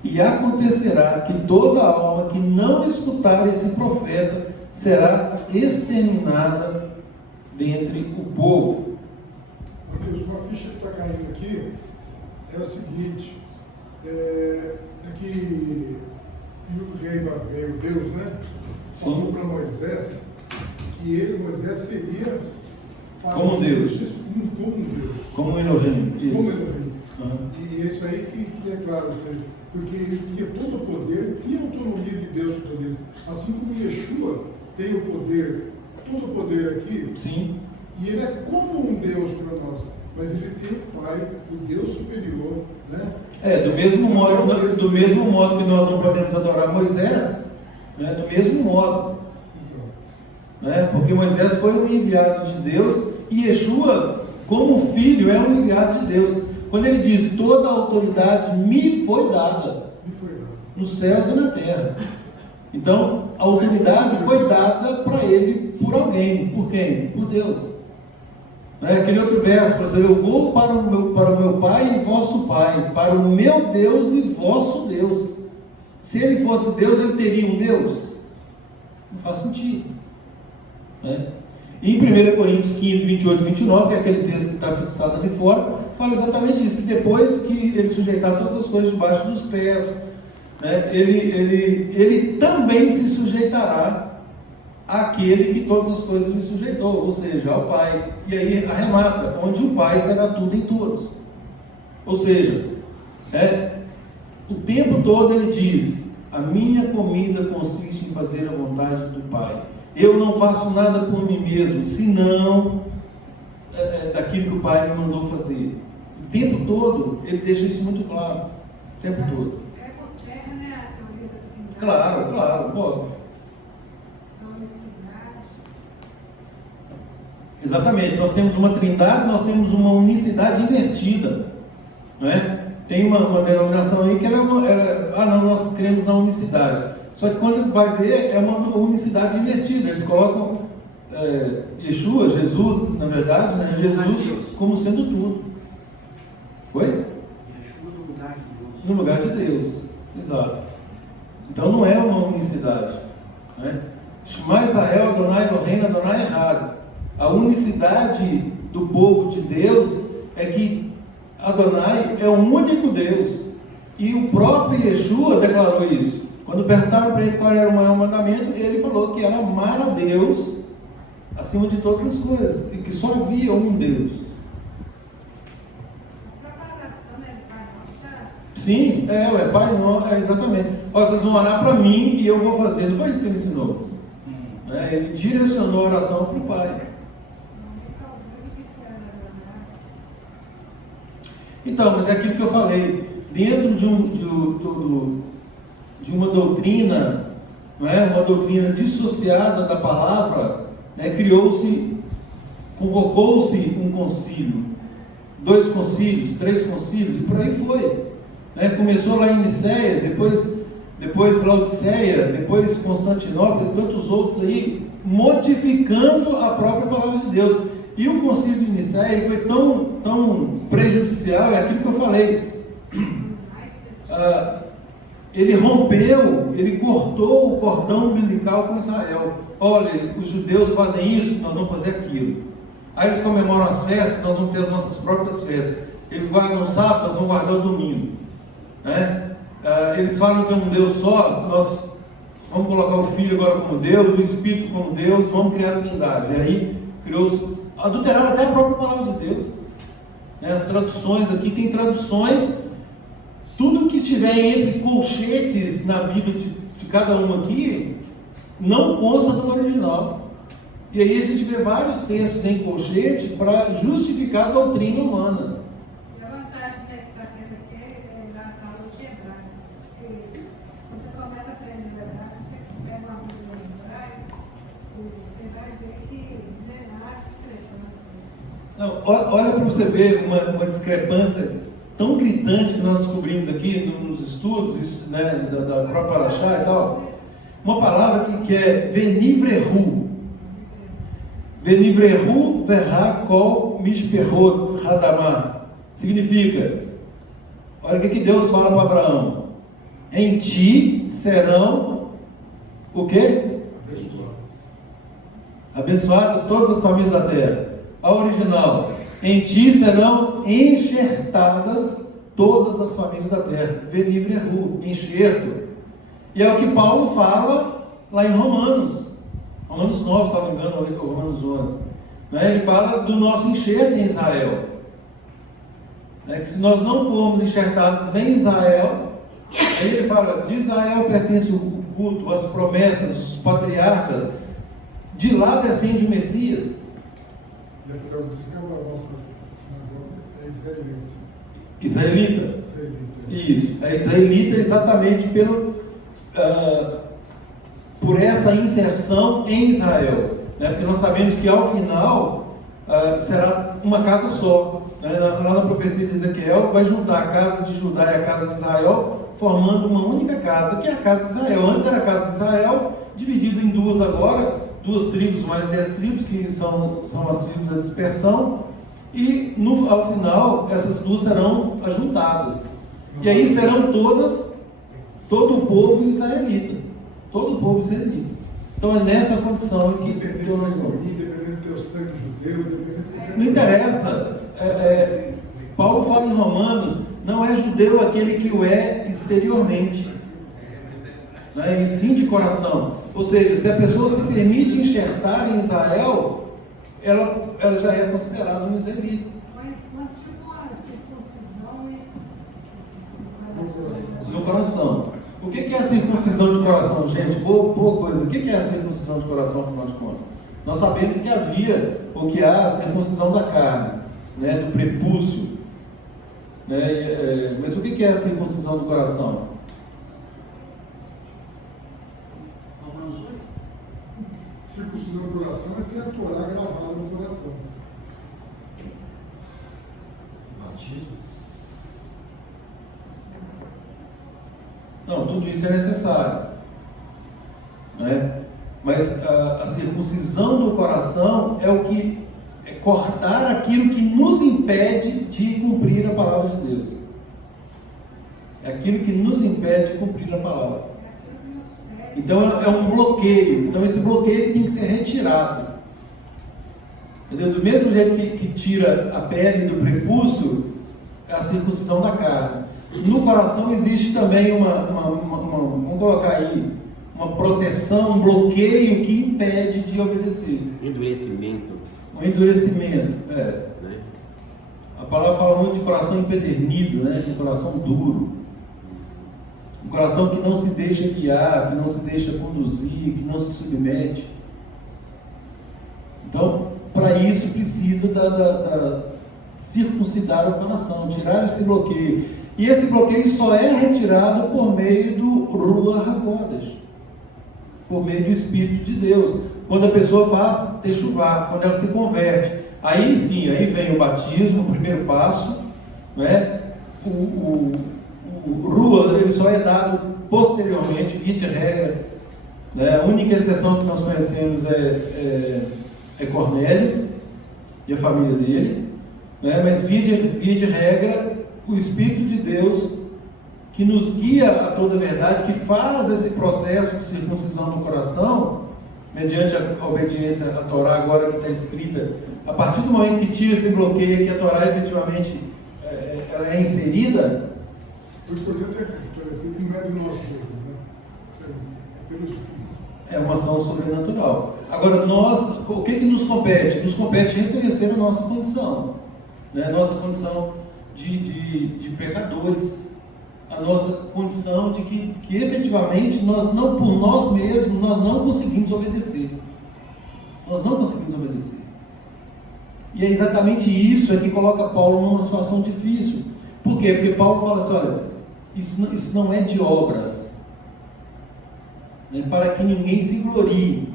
E acontecerá que toda alma que não escutar esse profeta será exterminada dentre o povo. Deus, uma ficha que está caindo aqui é o seguinte, é que o rei Babel, Deus, né? Falou para Moisés que Moisés seria como Deus. Como Deus. Como Elohim. Como Elohim. E isso aí que é claro, porque ele tinha todo o poder, tinha a autonomia de Deus para fazer isso. Assim como Yeshua tem o poder, todo o poder aqui, sim. E ele é como um Deus para nós, mas ele tem o Pai, o Deus superior, né? Do mesmo modo que nós não podemos adorar Moisés, né? Do mesmo modo. né? Porque Moisés foi um enviado de Deus e Yeshua, como filho, é um enviado de Deus. Quando ele diz, toda a autoridade me foi dada, E foi lá. nos céus e na terra. Então, a autoridade foi dada para ele por alguém. Por quem? Por Deus. Aquele outro verso, por exemplo, eu vou para o meu Pai e vosso Pai, para o meu Deus e vosso Deus. Se ele fosse Deus, ele teria um Deus? Não faz sentido. Em 1 Coríntios 15, 28 e 29, que é aquele texto que está fixado ali fora, fala exatamente isso, que depois que ele sujeitar todas as coisas debaixo dos pés, ele também se sujeitará àquele que todas as coisas lhe sujeitou, ou seja, ao Pai. E aí arremata, onde o Pai será tudo em todos. Ou seja, o tempo todo ele diz, a minha comida consiste em fazer a vontade do Pai. Eu não faço nada por mim mesmo, senão daquilo que o Pai me mandou fazer. O tempo todo, ele deixa isso muito claro. O tempo todo. É por terra, né? A teoria da Claro, óbvio. A unicidade. Exatamente. Nós temos uma trindade, nós temos uma unicidade invertida. Não é? Tem uma denominação aí que nós cremos na unicidade. Só que quando vai ver, é uma unicidade invertida. Eles colocam Yeshua, Jesus, na verdade, né? Jesus como sendo tudo. Foi? Yeshua no lugar de Deus. No lugar de Deus. Exato. Então não é uma unicidade. Shema Israel, Adonai Eloheinu, Adonai Echad. A unicidade do povo de Deus é que Adonai é o único Deus. E o próprio Yeshua declarou isso. Quando perguntaram para ele qual era o maior mandamento, ele falou que era amar a Deus acima de todas as coisas. E que só havia um Deus. A preparação, né? De Pai Nosso. Sim, Pai Nosso, exatamente. Vocês vão orar para mim e eu vou fazer. Não foi isso que ele ensinou. Ele direcionou a oração para o Pai. Então, mas é aquilo que eu falei. Dentro de uma doutrina, uma doutrina dissociada da palavra, convocou-se um concílio, 2 concílios, 3 concílios, e por aí foi. Começou lá em Nicéia, depois Laodiceia, depois Constantinopla e tantos outros aí, modificando a própria palavra de Deus. E o concílio de Nicéia foi tão prejudicial, é aquilo que eu falei. Ele rompeu, ele cortou o cordão umbilical com Israel. Olha, os judeus fazem isso, nós vamos fazer aquilo. Aí eles comemoram as festas, nós vamos ter as nossas próprias festas. Eles guardam o sábado, nós vamos guardar o domingo. Eles falam que é um Deus só, nós vamos colocar o Filho agora como Deus, o Espírito como Deus, vamos criar a Trindade. E aí adulteraram até a própria palavra de Deus. As traduções aqui, tem traduções, tudo que estiver entre colchetes na Bíblia de cada um aqui, não consta do original. E aí a gente vê vários textos em colchete para justificar a doutrina humana. E a vantagem que está tendo aqui é das aulas de hebraico. Porque quando você começa a aprender hebraico, você pega uma Bíblia em hebraico, você vai ver que não há discrepâncias. Não, olha para você ver uma discrepância tão gritante que nós descobrimos aqui nos estudos, da própria Paraxá e tal. Uma palavra que é venivrehu. Venivrehu verá kol mishperot hadamah. Significa, olha o que Deus fala para Abraão. Em ti serão o quê? Abençoadas todas as famílias da terra. A original. Em ti serão enxertadas todas as famílias da terra. Venivrehu, enxerto. E é o que Paulo fala lá em Romanos 9, se não me engano, ou Romanos 11. Ele fala do nosso enxerto em Israel. Que se nós não formos enxertados em Israel, aí ele fala, de Israel pertence o culto, as promessas, os patriarcas, de lá descende o Messias. E a pergunta diz que a nossa sinagoga é israelense. Israelita? Israelita. Isso, é israelita exatamente por essa inserção em Israel. né? Porque nós sabemos que ao final será uma casa só, né? Lá na profecia de Ezequiel vai juntar a casa de Judá e a casa de Israel, formando uma única casa, que é a casa de Israel. Antes era a casa de Israel, dividido em duas agora, 2 tribos mais 10 tribos, que são as tribos da dispersão, e ao final essas duas serão ajuntadas. E aí serão todo o povo israelita. Todo o povo israelita. Então é nessa condição que nós vamos. Independente do teu sangue judeu, independente. Não interessa. Paulo fala em Romanos, não é judeu aquele que o é exteriormente, né? E sim de coração. Ou seja, se a pessoa se permite enxertar em Israel, ela já é considerada um israelita. Mas tipo a circuncisão No coração. O que é a circuncisão de coração, gente? Boa coisa. O que é a circuncisão de coração, afinal de contas? Nós sabemos que havia, ou que há, a circuncisão da carne, né, do prepúcio. Né? Mas o que é a circuncisão do coração? Romanos 8. Circuncisão do coração é ter a Torá gravada no coração. Batismo. Não, tudo isso é necessário, né? Mas a circuncisão do coração é o que é cortar aquilo que nos impede de cumprir a palavra de Deus. É aquilo que nos impede de cumprir a palavra. Então é um bloqueio. Então esse bloqueio tem que ser retirado. Entendeu? Do mesmo jeito que tira a pele do prepúcio, é a circuncisão da carne. No coração existe também vamos colocar aí, uma proteção, um bloqueio que impede de obedecer. Endurecimento. Um endurecimento, Né? A palavra fala muito de coração empedernido, né? De coração duro. Um coração que não se deixa guiar, que não se deixa conduzir, que não se submete. Então, para isso precisa circuncidar o coração, tirar esse bloqueio. E esse bloqueio só é retirado por meio do Ruach HaKodesh, por meio do Espírito de Deus. Quando a pessoa faz techuvá, quando ela se converte, aí sim, aí vem o batismo, o primeiro passo, né? O Ruach, ele só é dado posteriormente, via de regra, né? A única exceção que nós conhecemos é Cornélio e a família dele, né? Mas via de regra, o Espírito de Deus que nos guia a toda a verdade, que faz esse processo de circuncisão do coração, mediante a obediência à Torá, agora que está escrita, a partir do momento que tira esse bloqueio, que a Torá efetivamente ela é inserida. O importante é esclarecer que não é do nosso mesmo, né? É pelo Espírito. É uma ação sobrenatural. Agora, o que nos compete? Nos compete reconhecer a nossa condição, né? A nossa condição de pecadores, a nossa condição de que efetivamente nós não, por nós mesmos, nós não conseguimos obedecer. Nós não conseguimos obedecer. E é exatamente isso que coloca Paulo numa situação difícil. Por quê? Porque Paulo fala assim, olha, isso não é de obras, né, para que ninguém se glorie.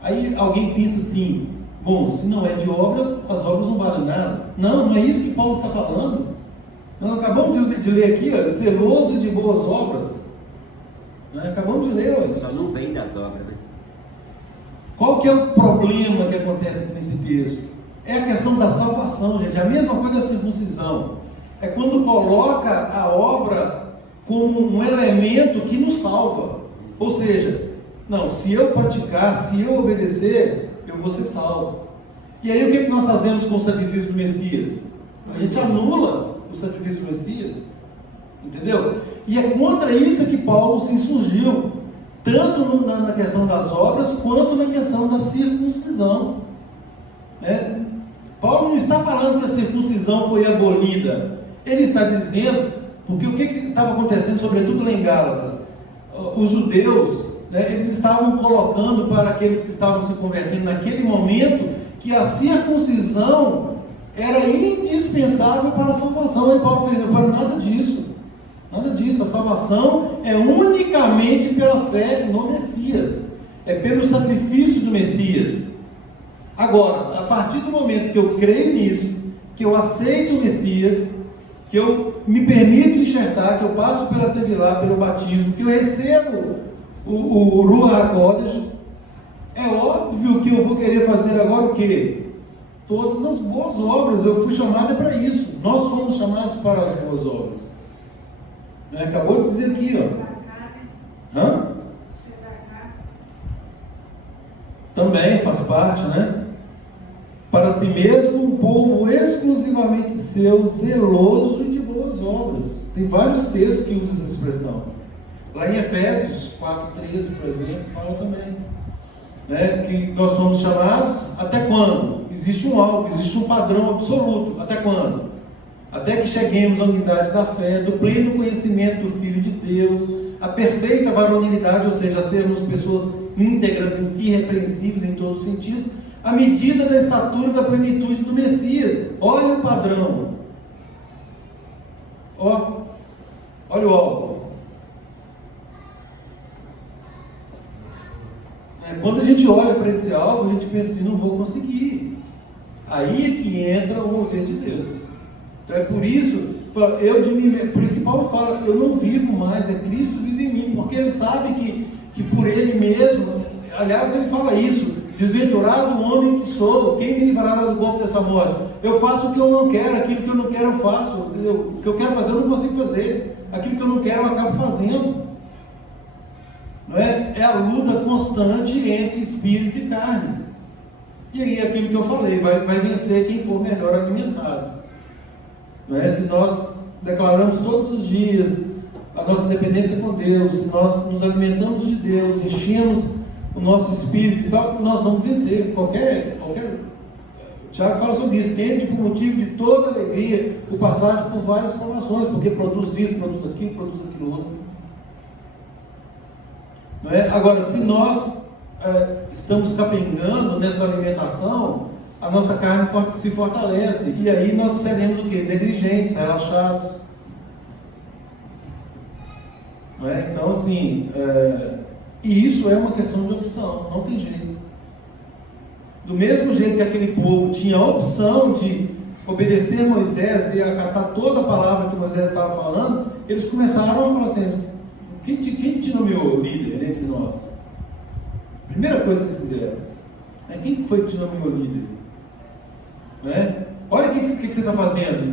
Aí alguém pensa assim, bom, se não é de obras, as obras não valem nada. Não é isso que Paulo está falando. Nós acabamos de ler aqui, ó, zeloso de boas obras. Nós acabamos de ler. Ó. Só não vem das obras, né? Qual que é o problema que acontece nesse texto? É a questão da salvação, gente. A mesma coisa da circuncisão. É quando coloca a obra como um elemento que nos salva. Ou seja, não, se eu praticar, se eu obedecer, eu vou ser salvo. E aí o que nós fazemos com o sacrifício do Messias? A gente anula o sacrifício do Messias, entendeu? E é contra isso que Paulo se insurgiu, tanto na questão das obras, quanto na questão da circuncisão, né? Paulo não está falando que a circuncisão foi abolida, ele está dizendo, porque o que estava acontecendo, sobretudo lá em Gálatas, os judeus, né, eles estavam colocando para aqueles que estavam se convertendo naquele momento, que a circuncisão era indispensável para a salvação. E Paulo fez, para nada disso, a salvação é unicamente pela fé no Messias, é pelo sacrifício do Messias, Agora, a partir do momento que eu creio nisso, que eu aceito o Messias, que eu me permito enxertar, que eu passo pela Tevilá, pelo batismo, que eu recebo o Ruach HaKodesh, é óbvio que eu vou querer fazer agora o quê? Todas as boas obras. Eu fui chamado para isso. Nós fomos chamados para as boas obras. Acabou de dizer aqui, ó. Hã? Também faz parte, né? Para si mesmo, um povo exclusivamente seu, zeloso e de boas obras. Tem vários textos que usam essa expressão. Lá em Efésios 4:13, por exemplo, fala também, né, que nós somos chamados até quando? Existe um alvo, existe um padrão absoluto. Até quando? Até que cheguemos à unidade da fé, do pleno conhecimento do Filho de Deus, a perfeita varonilidade, ou seja, a sermos pessoas íntegras, irrepreensíveis em todos os sentidos, à medida da estatura da plenitude do Messias. Olha o padrão. Olha o alvo. Quando a gente olha para esse alvo, a gente pensa assim, não vou conseguir. Aí é que entra o mover de Deus. Então é por isso, por isso que Paulo fala, eu não vivo mais, é Cristo vive em mim, porque ele sabe que por ele mesmo, aliás ele fala isso, desventurado o homem que sou, quem me livrará do corpo dessa morte? Eu faço o que eu não quero, aquilo que eu não quero eu faço, o que eu quero fazer eu não consigo fazer, aquilo que eu não quero eu acabo fazendo. Não é? É a luta constante entre espírito e carne. E aí aquilo que eu falei, vai vencer quem for melhor alimentado. Não é? Se nós declaramos todos os dias a nossa dependência com Deus, se nós nos alimentamos de Deus, enchemos o nosso espírito e tal, nós vamos vencer qualquer. O Tiago fala sobre isso, tende por motivo de toda alegria o passar por várias provações, porque produz isso, produz aquilo outro. Não é? Agora, se nós estamos capengando nessa alimentação, a nossa carne se fortalece, e aí nós seremos o quê? Negligentes, relaxados. Não é? Então, assim, e isso é uma questão de opção, não tem jeito. Do mesmo jeito que aquele povo tinha a opção de obedecer a Moisés e acatar toda a palavra que Moisés estava falando, eles começaram a falar assim, quem te nomeou líder entre nós? Primeira coisa que eles fizeram. Quem foi que te nomeou líder? Não é? Olha o que você está fazendo.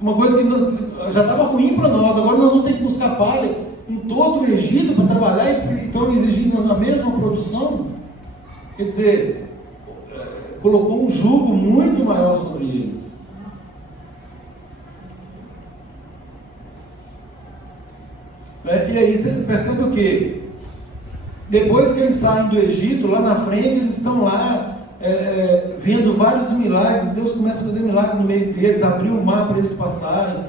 Uma coisa que já estava ruim para nós, agora nós vamos ter que buscar palha em todo o Egito para trabalhar e estão exigindo a mesma produção. Quer dizer, colocou um jugo muito maior sobre eles. E aí você percebe o quê? Depois que eles saem do Egito, lá na frente eles estão lá vendo vários milagres. Deus começa a fazer milagres no meio deles, abriu o mar para eles passarem,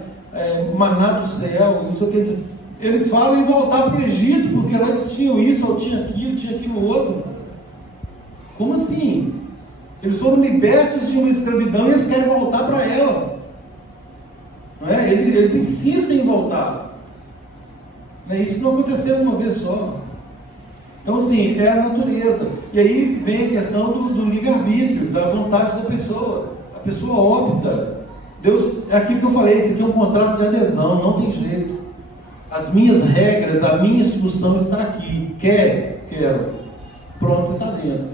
maná do céu, não sei o que. Eles falam em voltar para o Egito, porque lá eles tinham isso, ou tinha aquilo outro. Como assim? Eles foram libertos de uma escravidão e eles querem voltar para ela. Não é? Eles insistem em voltar. Isso não aconteceu uma vez só. Então, assim, é a natureza. E aí vem a questão do livre-arbítrio, da vontade da pessoa. A pessoa opta. Deus, é aquilo que eu falei, isso aqui é um contrato de adesão, não tem jeito. As minhas regras, a minha instrução está aqui. Quero. Pronto, você está dentro.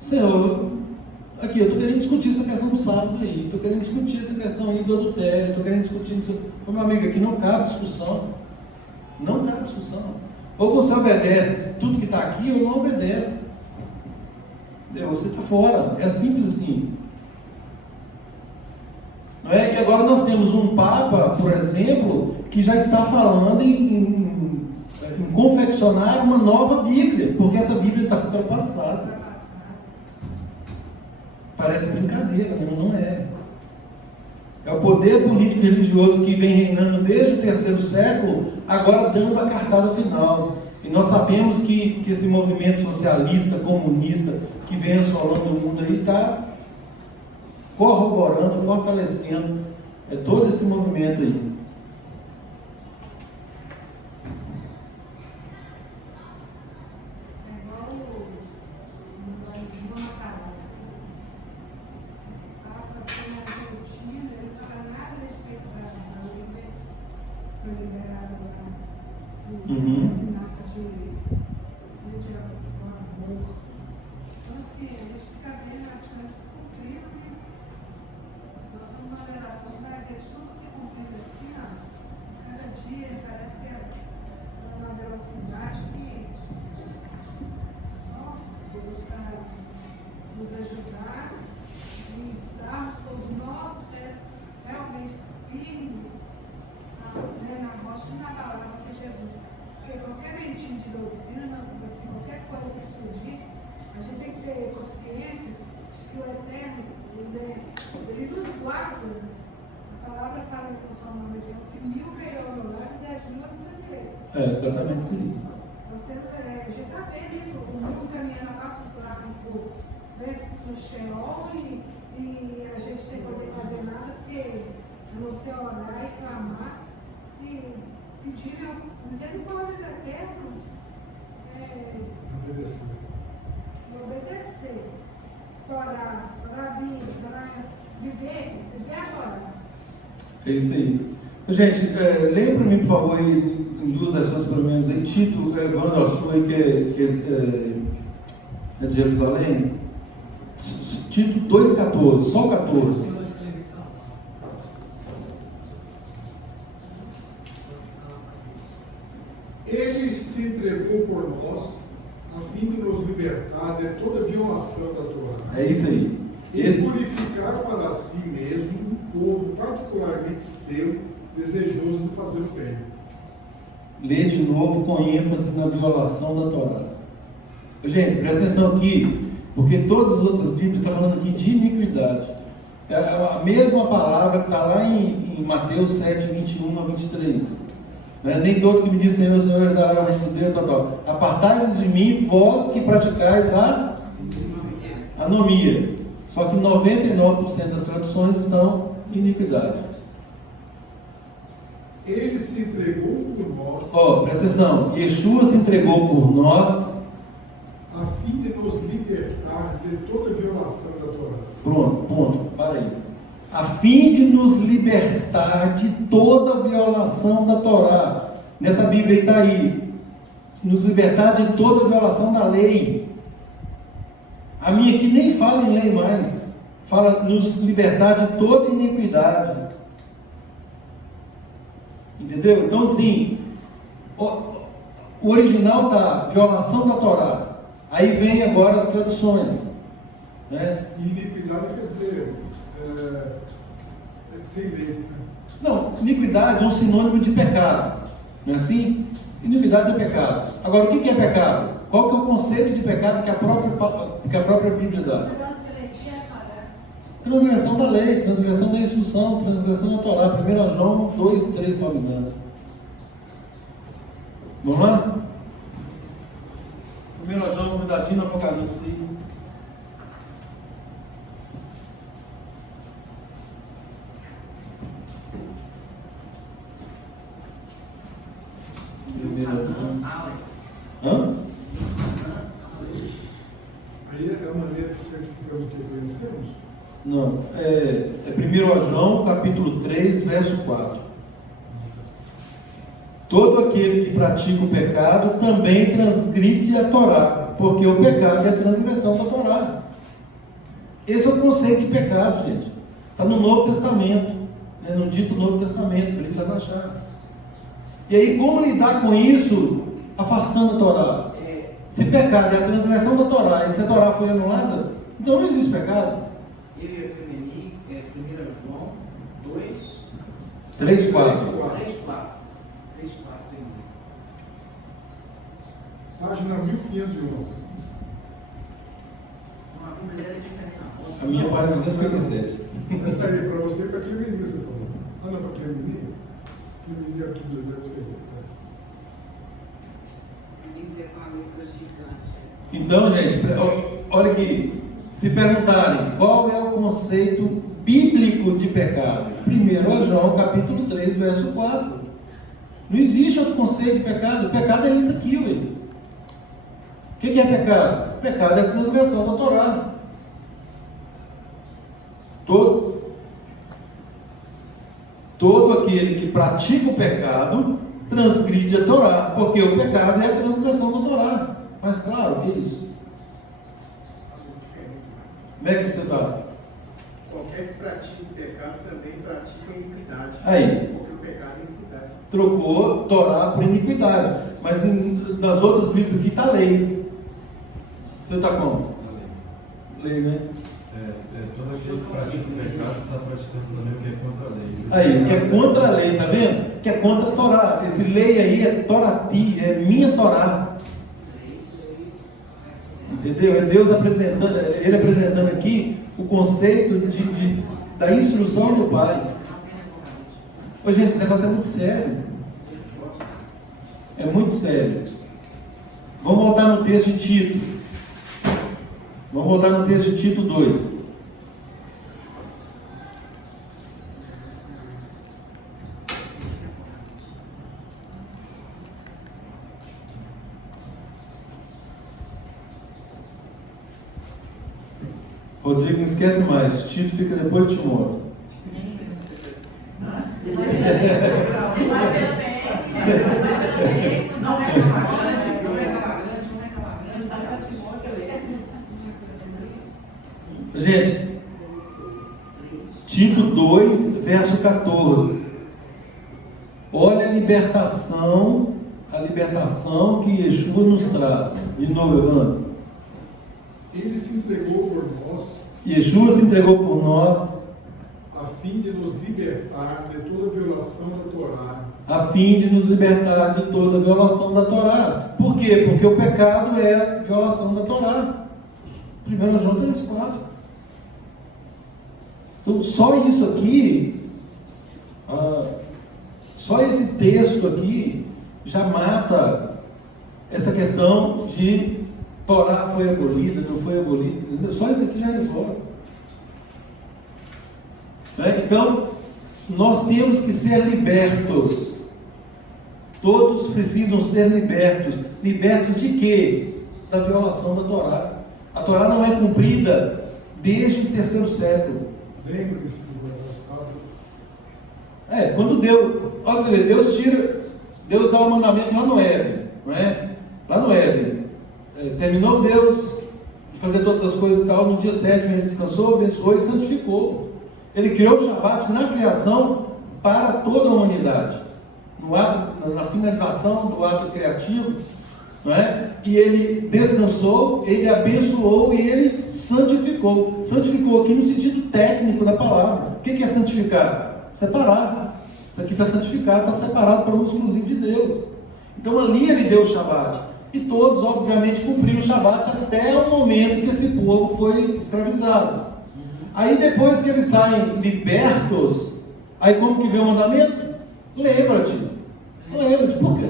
Senhor, aqui, eu estou querendo discutir essa questão do sábado aí, estou querendo discutir essa questão aí do adultério, estou querendo discutir isso. Meu amigo, aqui não cabe discussão. Não cabe discussão. Ou você obedece tudo que está aqui, ou não obedece. Você está fora. É simples assim. Não é? E agora nós temos um Papa, por exemplo, que já está falando em confeccionar uma nova Bíblia, porque essa Bíblia está ultrapassada. Parece brincadeira, não é. É o poder político e religioso que vem reinando desde o terceiro século, agora dando a cartada final. E nós sabemos que esse movimento socialista, comunista, que vem assolando o mundo aí, está corroborando, fortalecendo todo esse movimento aí. É igual uma palavra. orar e estarmos com os nossos pés realmente firmes na rocha e na palavra de Jesus. Porque qualquer ventinho de doutrina, assim, qualquer coisa que surgir, a gente tem que ter consciência de que o Eterno, ele nos guarda. A palavra fala com o Salmo 91 que 1000 caiu ao meu lado e 10.000 à minha direita. É, exatamente isso. Nós temos, a gente está vendo isso, o mundo caminhando a passos largos um pouco, né, no Sheol e a gente sem poder fazer nada, porque a não ser orar e clamar e pedir a misericórdia do Eterno, obedecer, orar a vida, orar, viver agora. É isso aí. Gente, leia para mim, por favor, em duas versões pelo menos, em Tito, Evandro, a sua aí, que é de Jerusalém. Tito 2,14, só 14. Ele se entregou por nós, a fim de nos libertar de toda violação da Torá. É isso aí. E purificar para si mesmo um povo particularmente seu, desejoso de fazer o bem. Lê de novo com ênfase na violação da Torá. Gente, presta atenção aqui, porque todas as outras Bíblias estão falando aqui de iniquidade. É a mesma palavra que está lá em Mateus 7, 21 a 23. Nem todo que me diz Senhor, Senhor, herdará o reino do Deus, tal. Apartai-vos de mim, vós que praticais a anomia. Só que 99% das traduções estão em iniquidade. Ele se entregou por nós. Presta atenção. Yeshua se entregou por nós, a fim de nos libertar de toda violação da Torá. Pronto, ponto. Para aí. A fim de nos libertar de toda violação da Torá. Nessa Bíblia aí está aí. Nos libertar de toda violação da lei. A minha aqui nem fala em lei mais. Fala nos libertar de toda iniquidade. Entendeu? Então, assim, o original está violação da Torá. Aí vem agora as traduções. Né? E iniquidade quer dizer sem lei. Não, iniquidade é um sinônimo de pecado. Não é assim? Iniquidade é pecado. Agora, o que é pecado? Qual que é o conceito de pecado que a própria Bíblia dá? Transgressão da lei, transgressão da instrução, transgressão da Torá. 1 João 2, 3, se não me engano. Vamos lá? 1 João, cuidadinho no Apocalipse aí. Hã? Aí é a maneira que certificamos que conhecemos? Não, é 1 João, capítulo 3, verso 4. Todo aquele que pratica o pecado também transgride a Torá, porque o pecado é a transgressão da Torá. Esse é o conceito de pecado, gente. Está no Novo Testamento, né? No dito Novo Testamento, por isso vai achar. E aí, como lidar com isso, afastando a Torá? Se pecado é a transgressão da Torá, e se a Torá foi anulada, então não existe pecado. Ele é 1 João 2, 3, 4. 3:4. Página 1511. Uma Bíblia é diferente na roça. A minha página 257. Essa aí, para você e para Clemenia, você falou. Ah, não, para Clemenia? Clemenia aqui do é diferente. Então, gente, olha aqui. Se perguntarem qual é o conceito bíblico de pecado, 1 João capítulo 3, verso 4. Não existe outro conceito de pecado. Pecado é isso aqui, ué. O que é pecado? Pecado é a transgressão da Torá. Todo aquele que pratica o pecado transgride a Torá, porque o pecado é a transgressão da Torá. Mas claro, o que é isso? Como é que você está? Qualquer que pratique o pecado também pratica a iniquidade. Aí. Porque o pecado é iniquidade. Trocou Torá por iniquidade. Mas nas outras Bíblias aqui está lei. Você está como? lei, né? Todo aquele que pratica o pecado está praticando também o que é contra a lei. Aí, que é contra a lei, tá vendo? Que é contra a Torá. Esse lei aí é Torati, é minha Torá. Entendeu? É Deus apresentando, ele apresentando aqui o conceito da instrução do Pai. Ô, gente, esse negócio é muito sério. É muito sério. Vamos voltar no texto de Tito. Vamos voltar no texto de Tito 2. Rodrigo, não esquece mais. Tito fica depois de Timóteo. Gente, Tito 2, verso 14. Olha a libertação que Yeshua nos traz. De novo, Evandro. Ele se entregou por nós, Yeshua se entregou por nós, a fim de nos libertar de toda violação da Torá. a fim de nos libertar de toda violação da Torá. Por quê? Porque o pecado é violação da Torá. 1 João 3,4. Então, só isso aqui, só esse texto aqui, já mata essa questão de Torá foi abolida, não foi abolida. Entendeu? Só isso aqui já resolve. Né? Então, nós temos que ser libertos. Todos precisam ser libertos. Libertos de quê? Da violação da Torá. A Torá não é cumprida desde o 3º século. Lembra desse negócio? Quando Deus dá o mandamento lá no Éden, não é? Lá no Éden. Terminou Deus de fazer todas as coisas e tal, no dia 7 ele descansou, abençoou e santificou. Ele criou o Shabat na criação para toda a humanidade. Na finalização do ato criativo, não é? E ele descansou, ele abençoou e ele santificou. Santificou aqui no sentido técnico da palavra. O que é santificar? Separar. Isso aqui está santificado, está separado para o uso exclusivo de Deus. Então ali ele deu o Shabat. E todos, obviamente, cumpriram o Shabat até o momento que esse povo foi escravizado. Aí depois que eles saem libertos, aí como que vem o mandamento? Lembra-te. Por quê?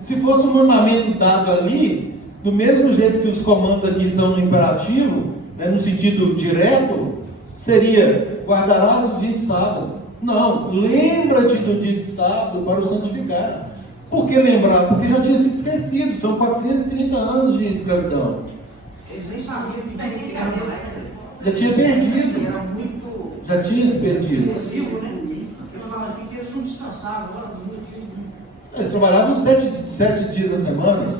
Se fosse um mandamento dado ali, do mesmo jeito que os comandos aqui são no imperativo, né, no sentido direto, seria: guardarás o dia de sábado. Não, lembra-te do dia de sábado para o santificar. Por que lembrar? Porque já tinha sido esquecido. São 430 anos de escravidão. Eles nem sabiam que era Já tinha perdido. Era muito Já tinha se perdido. excessivo, né? Eu falava que eles não descansavam agora muito. Eles trabalhavam 7 dias na semana.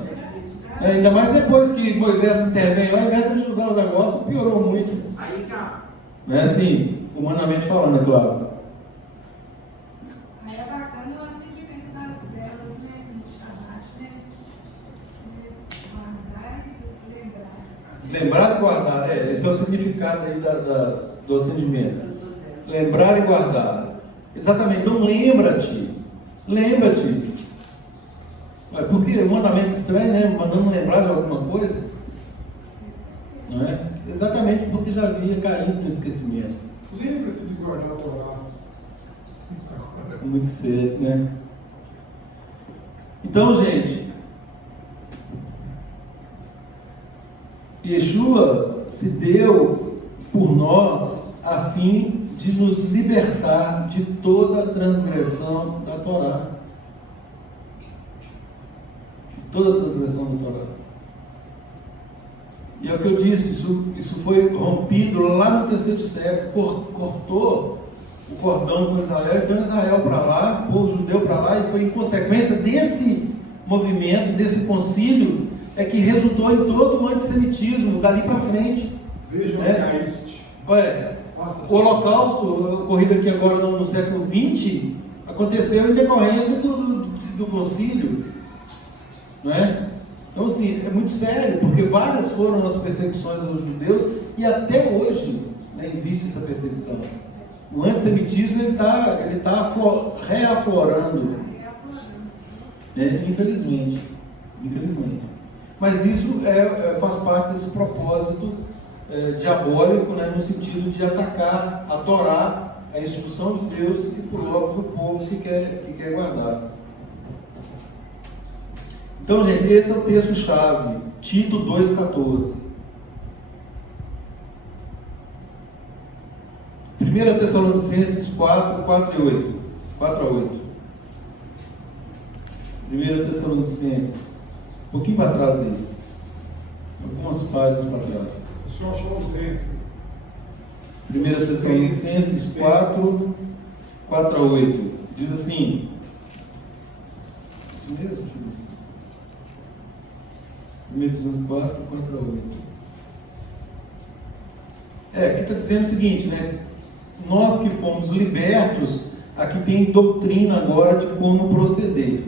Ainda mais depois que Moisés intervém lá, ao invés de ajudar o negócio, piorou muito. Aí, cara. Não é assim, humanamente falando, é claro. Aí é bacana o acendimento das velas, né? No Shabat, né? Guardar e lembrar. Lembrar e guardar, esse é o significado aí do acendimento. Lembrar e guardar. Exatamente, então lembra-te. Porque o mandamento estranho, né? Mandando lembrar de alguma coisa. Não é? Exatamente porque já havia caído no esquecimento. Lembra-te de guardar a Torá. Muito cedo, né? Então, gente, Yeshua se deu por nós a fim de nos libertar de toda a transgressão da Torá. De toda a transgressão da Torá. E é o que eu disse, isso foi rompido lá no 3º século, cortou o cordão com Israel, então Israel para lá, o povo judeu para lá, e foi em consequência desse movimento, desse concílio, é que resultou em todo o antissemitismo dali para frente. Vejam né? caíste. O Holocausto, ocorrido aqui agora no século XX, aconteceu em decorrência do concílio, não é? Então, assim, é muito sério, porque várias foram as perseguições aos judeus e até hoje, né, existe essa perseguição. O antissemitismo ele tá reaflorando, infelizmente. Mas isso faz parte desse propósito diabólico, né, no sentido de atacar a Torá, a instrução de Deus e, por óbvio, o povo que quer guardar. Então, gente, esse é o texto-chave, Tito 2,14. 1 Tessalonicenses 4, 4 e 8. 4 a 8. 1 Tessalonicenses, um pouquinho para trás aí. Algumas páginas para trás. O senhor achou ausência. 1 Tessalonicenses 4, 4 a 8. Diz assim. Isso mesmo? 1 Tessalonicenses 4, 4 a 8. Aqui está dizendo o seguinte, né? Nós que fomos libertos, aqui tem doutrina agora de como proceder.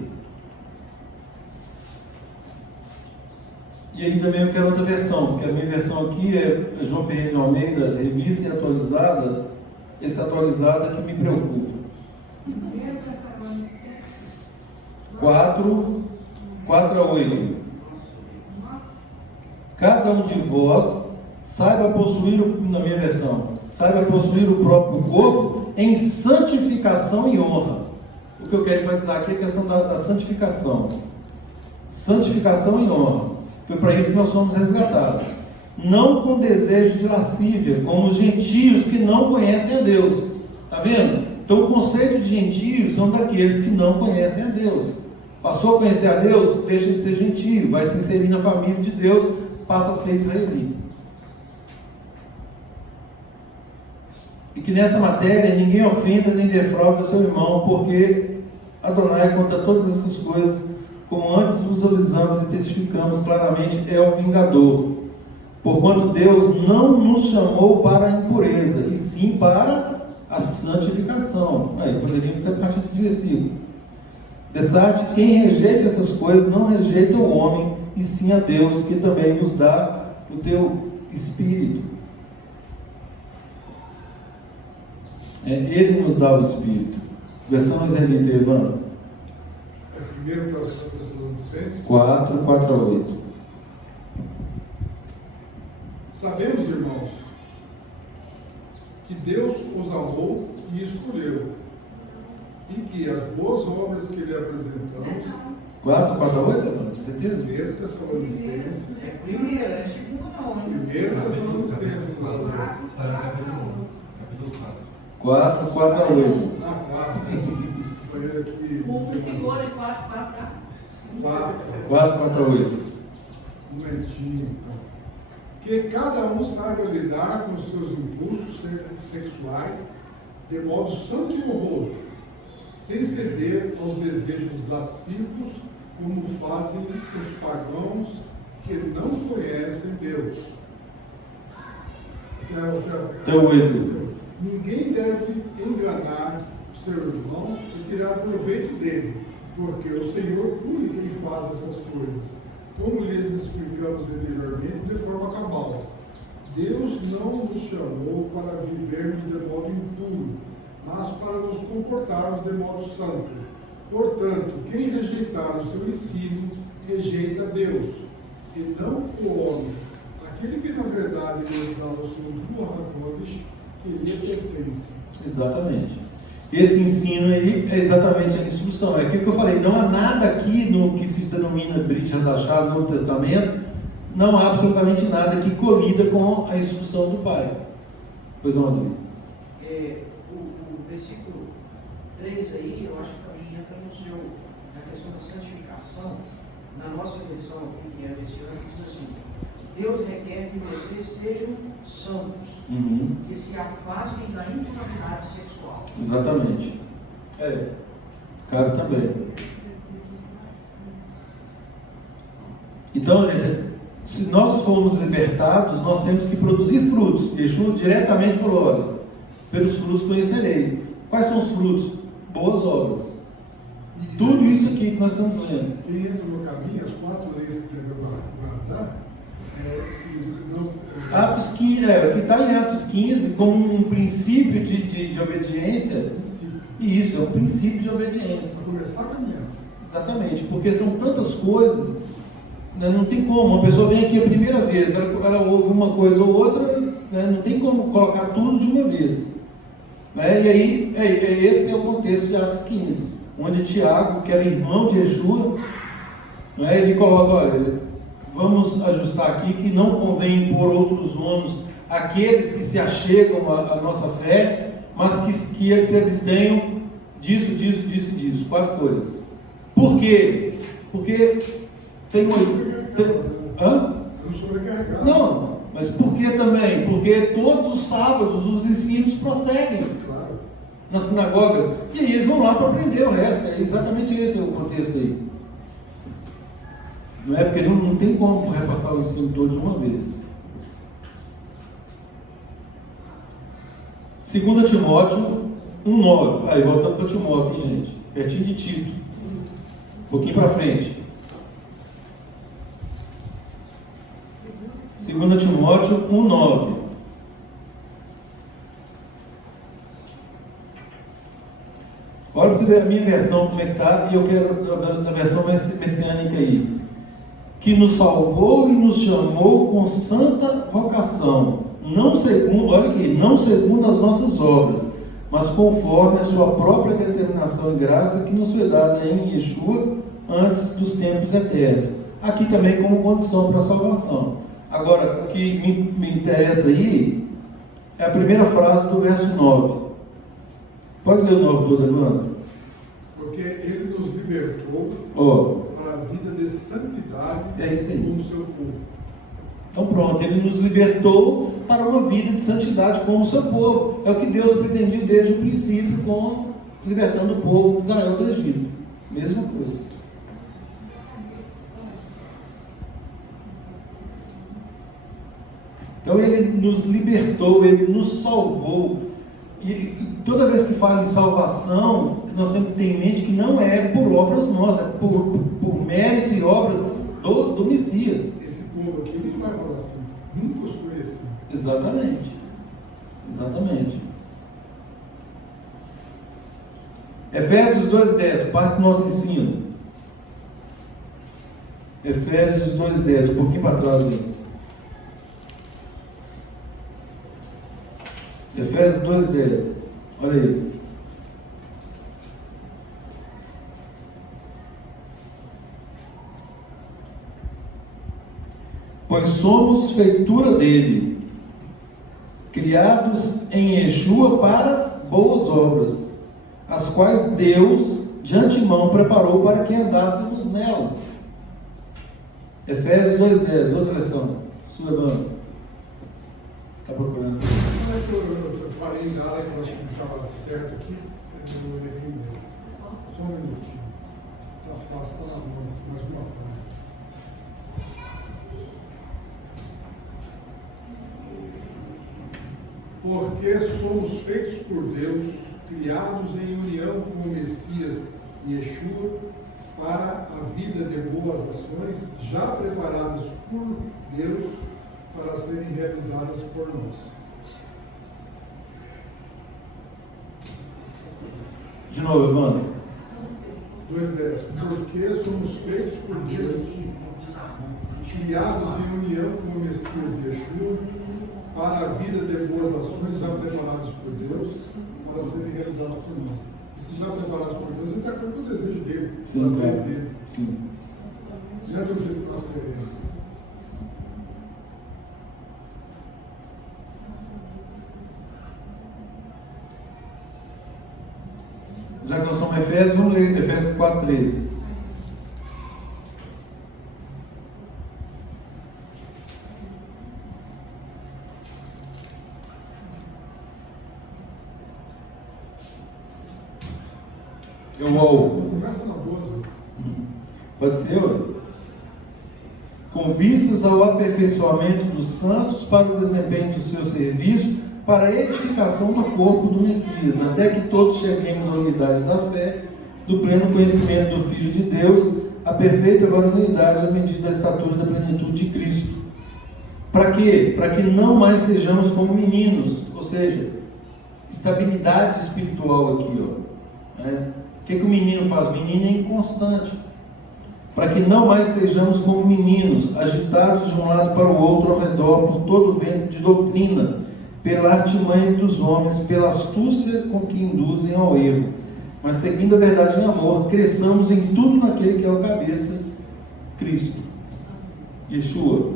E aí também eu quero outra versão, porque a minha versão aqui é João Ferreira de Almeida, revista e atualizada. Essa atualizada que me preocupa. 4, 4 a 8. Cada um de vós saiba possuir, na minha versão, saiba possuir o próprio corpo em santificação e honra. O que eu quero enfatizar aqui é a questão da santificação. Santificação e honra. Foi para isso que nós somos resgatados. Não com desejo de lascívia, como os gentios que não conhecem a Deus. Está vendo? Então o conceito de gentios são daqueles que não conhecem a Deus. Passou a conhecer a Deus, deixa de ser gentio, vai se inserir na família de Deus, passa a ser israelita. E que nessa matéria ninguém ofenda nem defrauda seu irmão, porque Adonai conta todas essas coisas, como antes vos avisamos e testificamos claramente, é o vingador. Porquanto Deus não nos chamou para a impureza, e sim para a santificação. Aí poderíamos ter partido desse versículo. Dessarte, quem rejeita essas coisas não rejeita o homem, e sim a Deus, que também nos dá o teu Espírito. Ele nos dá o Espírito. Versão israelita, Evandro. É 1 Tessalonicenses 4, 4 a 8. Sabemos, irmãos, que Deus os amou e escolheu, e que as boas obras que lhe apresentamos, 4, 4 a 8, Evandro? Você diz? 1 Tessalonicenses, É primeira, é segunda não, 1 Tessalonicenses, Está no capítulo 4, 4 a 8. na 4, foi aqui, O vigor é 4, 4, 4, 4 a 8. um momentinho, então. Que cada um saiba lidar com os seus impulsos sexuais de modo santo e honroso, sem ceder aos desejos lascivos, como fazem os pagãos que não conhecem Deus. Até o 8. Ninguém deve enganar o seu irmão e tirar proveito dele, porque o Senhor pune quem faz essas coisas, como lhes explicamos anteriormente, de forma cabal. Deus não nos chamou para vivermos de modo impuro, mas para nos comportarmos de modo santo. Portanto, quem rejeitar o seu ensino, rejeita Deus, e não o homem, aquele que na verdade nos dá o seu Ruach HaKodesh, que lhe pertence. Exatamente. Esse ensino aí é exatamente a instrução. É aquilo que eu falei, não há nada aqui no que se denomina Brit Hadashah no Novo Testamento, não há absolutamente nada que colida com a instrução do Pai. Pois não, André? O versículo 3 aí, eu acho que também entra na questão da santificação. Na nossa versão aqui, que é a versículo, diz assim: Deus requer que vocês sejam santos, que se afastem da imoralidade sexual. Exatamente. Cabe também. Então, gente, se nós formos libertados, nós temos que produzir frutos. Yeshua diretamente falou: olha, pelos frutos conhecereis. Quais são os frutos? Boas obras. Tudo isso aqui que nós estamos lendo. Quem entra no caminho, as 4 leis que tem para dar, Atos 15, o que está em Atos 15 como um princípio de obediência, e isso é um princípio de obediência. Para começar a caminhar. Exatamente, porque são tantas coisas, né, não tem como, uma pessoa vem aqui a primeira vez, ela ouve uma coisa ou outra, né, não tem como colocar tudo de uma vez. Né, e aí, esse é o contexto de Atos 15, onde Tiago, que era irmão de Yeshua, né, ele coloca, olha, vamos ajustar aqui que não convém impor outros ônus àqueles que se achegam à nossa fé, mas que eles se abstenham disso, 4 coisas. Por quê? Porque tem uma... Hã? Eu não sobrecarregado. Não, mas por que também? Porque todos os sábados os ensinos prosseguem Claro. nas sinagogas, e aí eles vão lá para aprender o resto. É exatamente esse o contexto aí. Não é porque não tem como repassar o ensino todo de uma vez. 2 Timóteo 1,9. Aí, voltando para Timóteo, hein, gente? Pertinho de Tito. Um pouquinho para frente. 2 Timóteo 1,9. Olha para você ver a minha versão, como é que está, e eu quero da versão messiânica aí. Que nos salvou e nos chamou com santa vocação, não segundo, olha aqui, não segundo as nossas obras, mas conforme a sua própria determinação e graça que nos foi dada em Yeshua antes dos tempos eternos. Aqui também como condição para a salvação. Agora, o que me interessa aí é a primeira frase do verso 9. Pode ler o 9 todo, Evandro? Porque ele nos libertou para a vida de santidade É isso aí. como o seu povo. Então pronto, ele nos libertou para uma vida de santidade como o seu povo. É o que Deus pretendia desde o princípio, libertando o povo de Israel do Egito. Mesma coisa. Então ele nos libertou, ele nos salvou. E toda vez que fala em salvação, nós temos que ter em mente que não é por obras nossas, é por mérito e obras do Messias. Esse povo aqui, ele não vai falar assim, nunca os conheci. Exatamente. Efésios 2,10, parte do nosso ensino. Efésios 2,10, um pouquinho para trás aí. Efésios 2,10, olha aí. Pois somos feitura dele, criados em Yeshua para boas obras, as quais Deus de antemão preparou para que andássemos nelas. Efésios 2,10, outra versão. Sua dona. Está procurando. Não é que eu parei em área que eu acho que estava certo aqui, eu não errei mesmo. Só um minutinho. Está fácil, está na mão, mais uma página. Porque somos feitos por Deus, criados em união com o Messias Yeshua, para a vida de boas ações, já preparadas por Deus para serem realizadas por nós. De novo, Evandro. 2,10. Porque somos feitos por Deus, criados em união com o Messias Yeshua, para a vida de boas ações já preparadas por Deus, para serem realizadas por nós. E se já preparadas por Deus, ele está com o desejo dele, através dele. Sim. Não é do jeito que nós queremos. Já que nós somos Efésios, vamos ler Efésios 4,13. Eu vou. Começa na 12. Pode ser, ué? Com vistas ao aperfeiçoamento dos santos para o desempenho do seu serviço, para a edificação do corpo do Messias, até que todos cheguemos à unidade da fé do pleno conhecimento do Filho de Deus, a perfeita varonilidade à medida da estatura da plenitude de Cristo. Para quê? Para que não mais sejamos como meninos, ou seja, estabilidade espiritual aqui, ó. O que o menino faz? O menino é inconstante. Para que não mais sejamos como meninos, agitados de um lado para o outro ao redor por todo o vento de doutrina, pela artimanha dos homens, pela astúcia com que induzem ao erro, mas seguindo a verdade em amor, cresçamos em tudo naquele que é o cabeça, Cristo, Yeshua,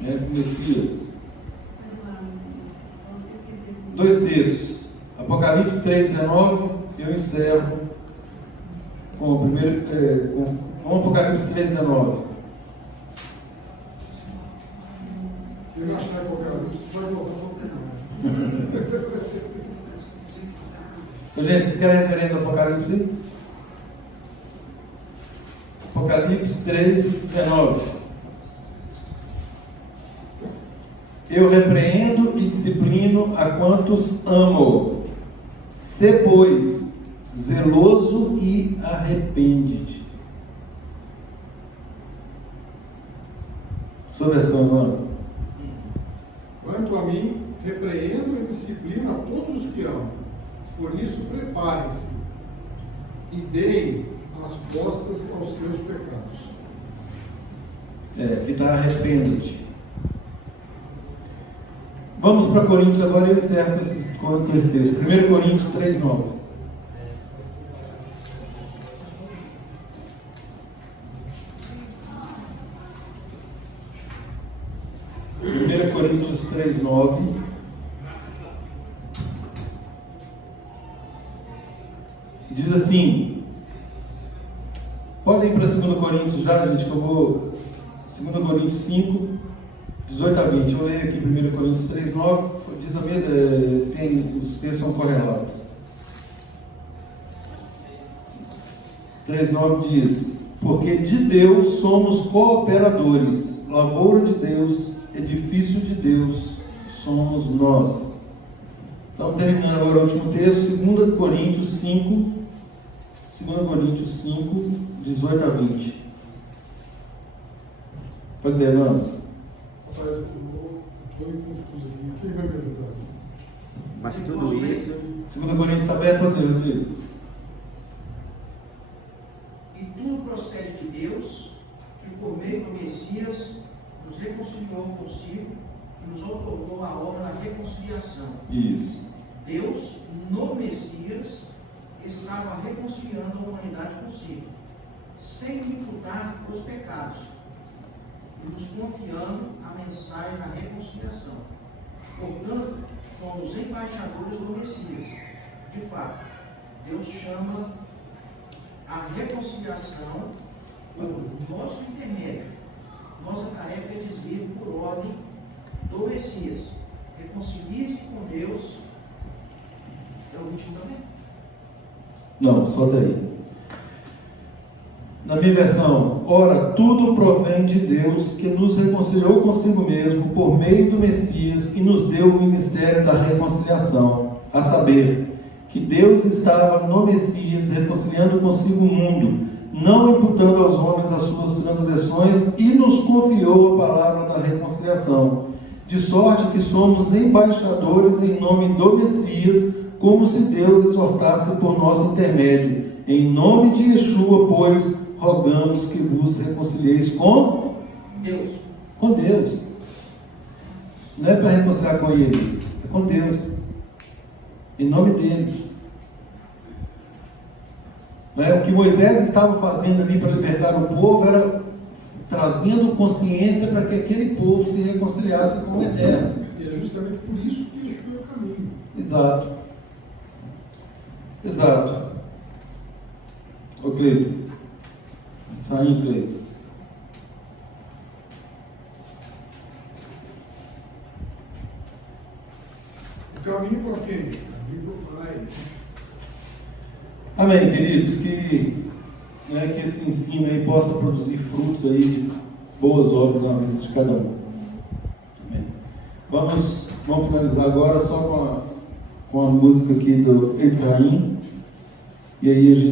Messias. 2 textos, Apocalipse 3,19, eu encerro com o primeiro, com Apocalipse 3,19. Ele achar Apocalipse, vai voltar ao final. Gente, vocês querem referência ao Apocalipse aí? Apocalipse 3,19. Eu repreendo e disciplino a quantos amo. Sê, pois, zeloso e arrepende-te. Sua versão, irmão. Quanto a mim, repreendo e disciplino a todos os que amo. Por isso, preparem-se e deem as costas aos seus pecados. Que está arrependa-te. Vamos para Coríntios agora e eu encerro com esse texto. 1 Coríntios 3,9. Coríntios 3,9. Diz assim, podem ir para 2 Coríntios já, gente, que eu vou, 2 Coríntios 5, 18 a 20, eu leio aqui 1 Coríntios 3,9, diz, os textos são correlatos. 3,9 diz, porque de Deus somos cooperadores, lavoura de Deus, edifício de Deus, somos nós. Então, terminando agora o último texto, 2 Coríntios 5, 18 a 20. Pode ler, não? Rapaz, eu estou confuso aqui. Quem vai me ajudar? Mas tudo isso, 2 Coríntios está aberto a Deus, viu? E tudo procede de Deus, que por meio do Messias nos reconciliou consigo e nos outorgou a obra da reconciliação. Isso. Deus, no Messias, estava reconciliando a humanidade consigo, sem imputar os pecados, e nos confiando a mensagem da reconciliação. Portanto, somos embaixadores do Messias. De fato, Deus chama a reconciliação por nosso intermédio. Nossa tarefa é dizer, por ordem do Messias, reconcilie-se com Deus. É o 21 também? Não, solta aí. Na minha versão, ora, tudo provém de Deus, que nos reconciliou consigo mesmo por meio do Messias e nos deu o ministério da reconciliação, a saber, que Deus estava no Messias reconciliando consigo o mundo, não imputando aos homens as suas transgressões, e nos confiou a palavra da reconciliação, de sorte que somos embaixadores em nome do Messias, como se Deus exortasse por nosso intermédio. Em nome de Yeshua, pois, rogamos que vos reconcilieis com Deus. Com Deus. Não é para reconciliar com Ele, é com Deus. Em nome dele. Não é? O que Moisés estava fazendo ali para libertar o povo era trazendo consciência para que aquele povo se reconciliasse com o Eterno. E é justamente por isso que Yeshua é o caminho. Exato. Exato. Ô Cleito. Saindo, Cleito. O caminho para quem? O caminho para o Pai. Amém, queridos, que esse ensino aí possa produzir frutos aí de boas obras na vida de cada um. Amém. Vamos finalizar agora só com a música aqui do Etzraim. E aí a gente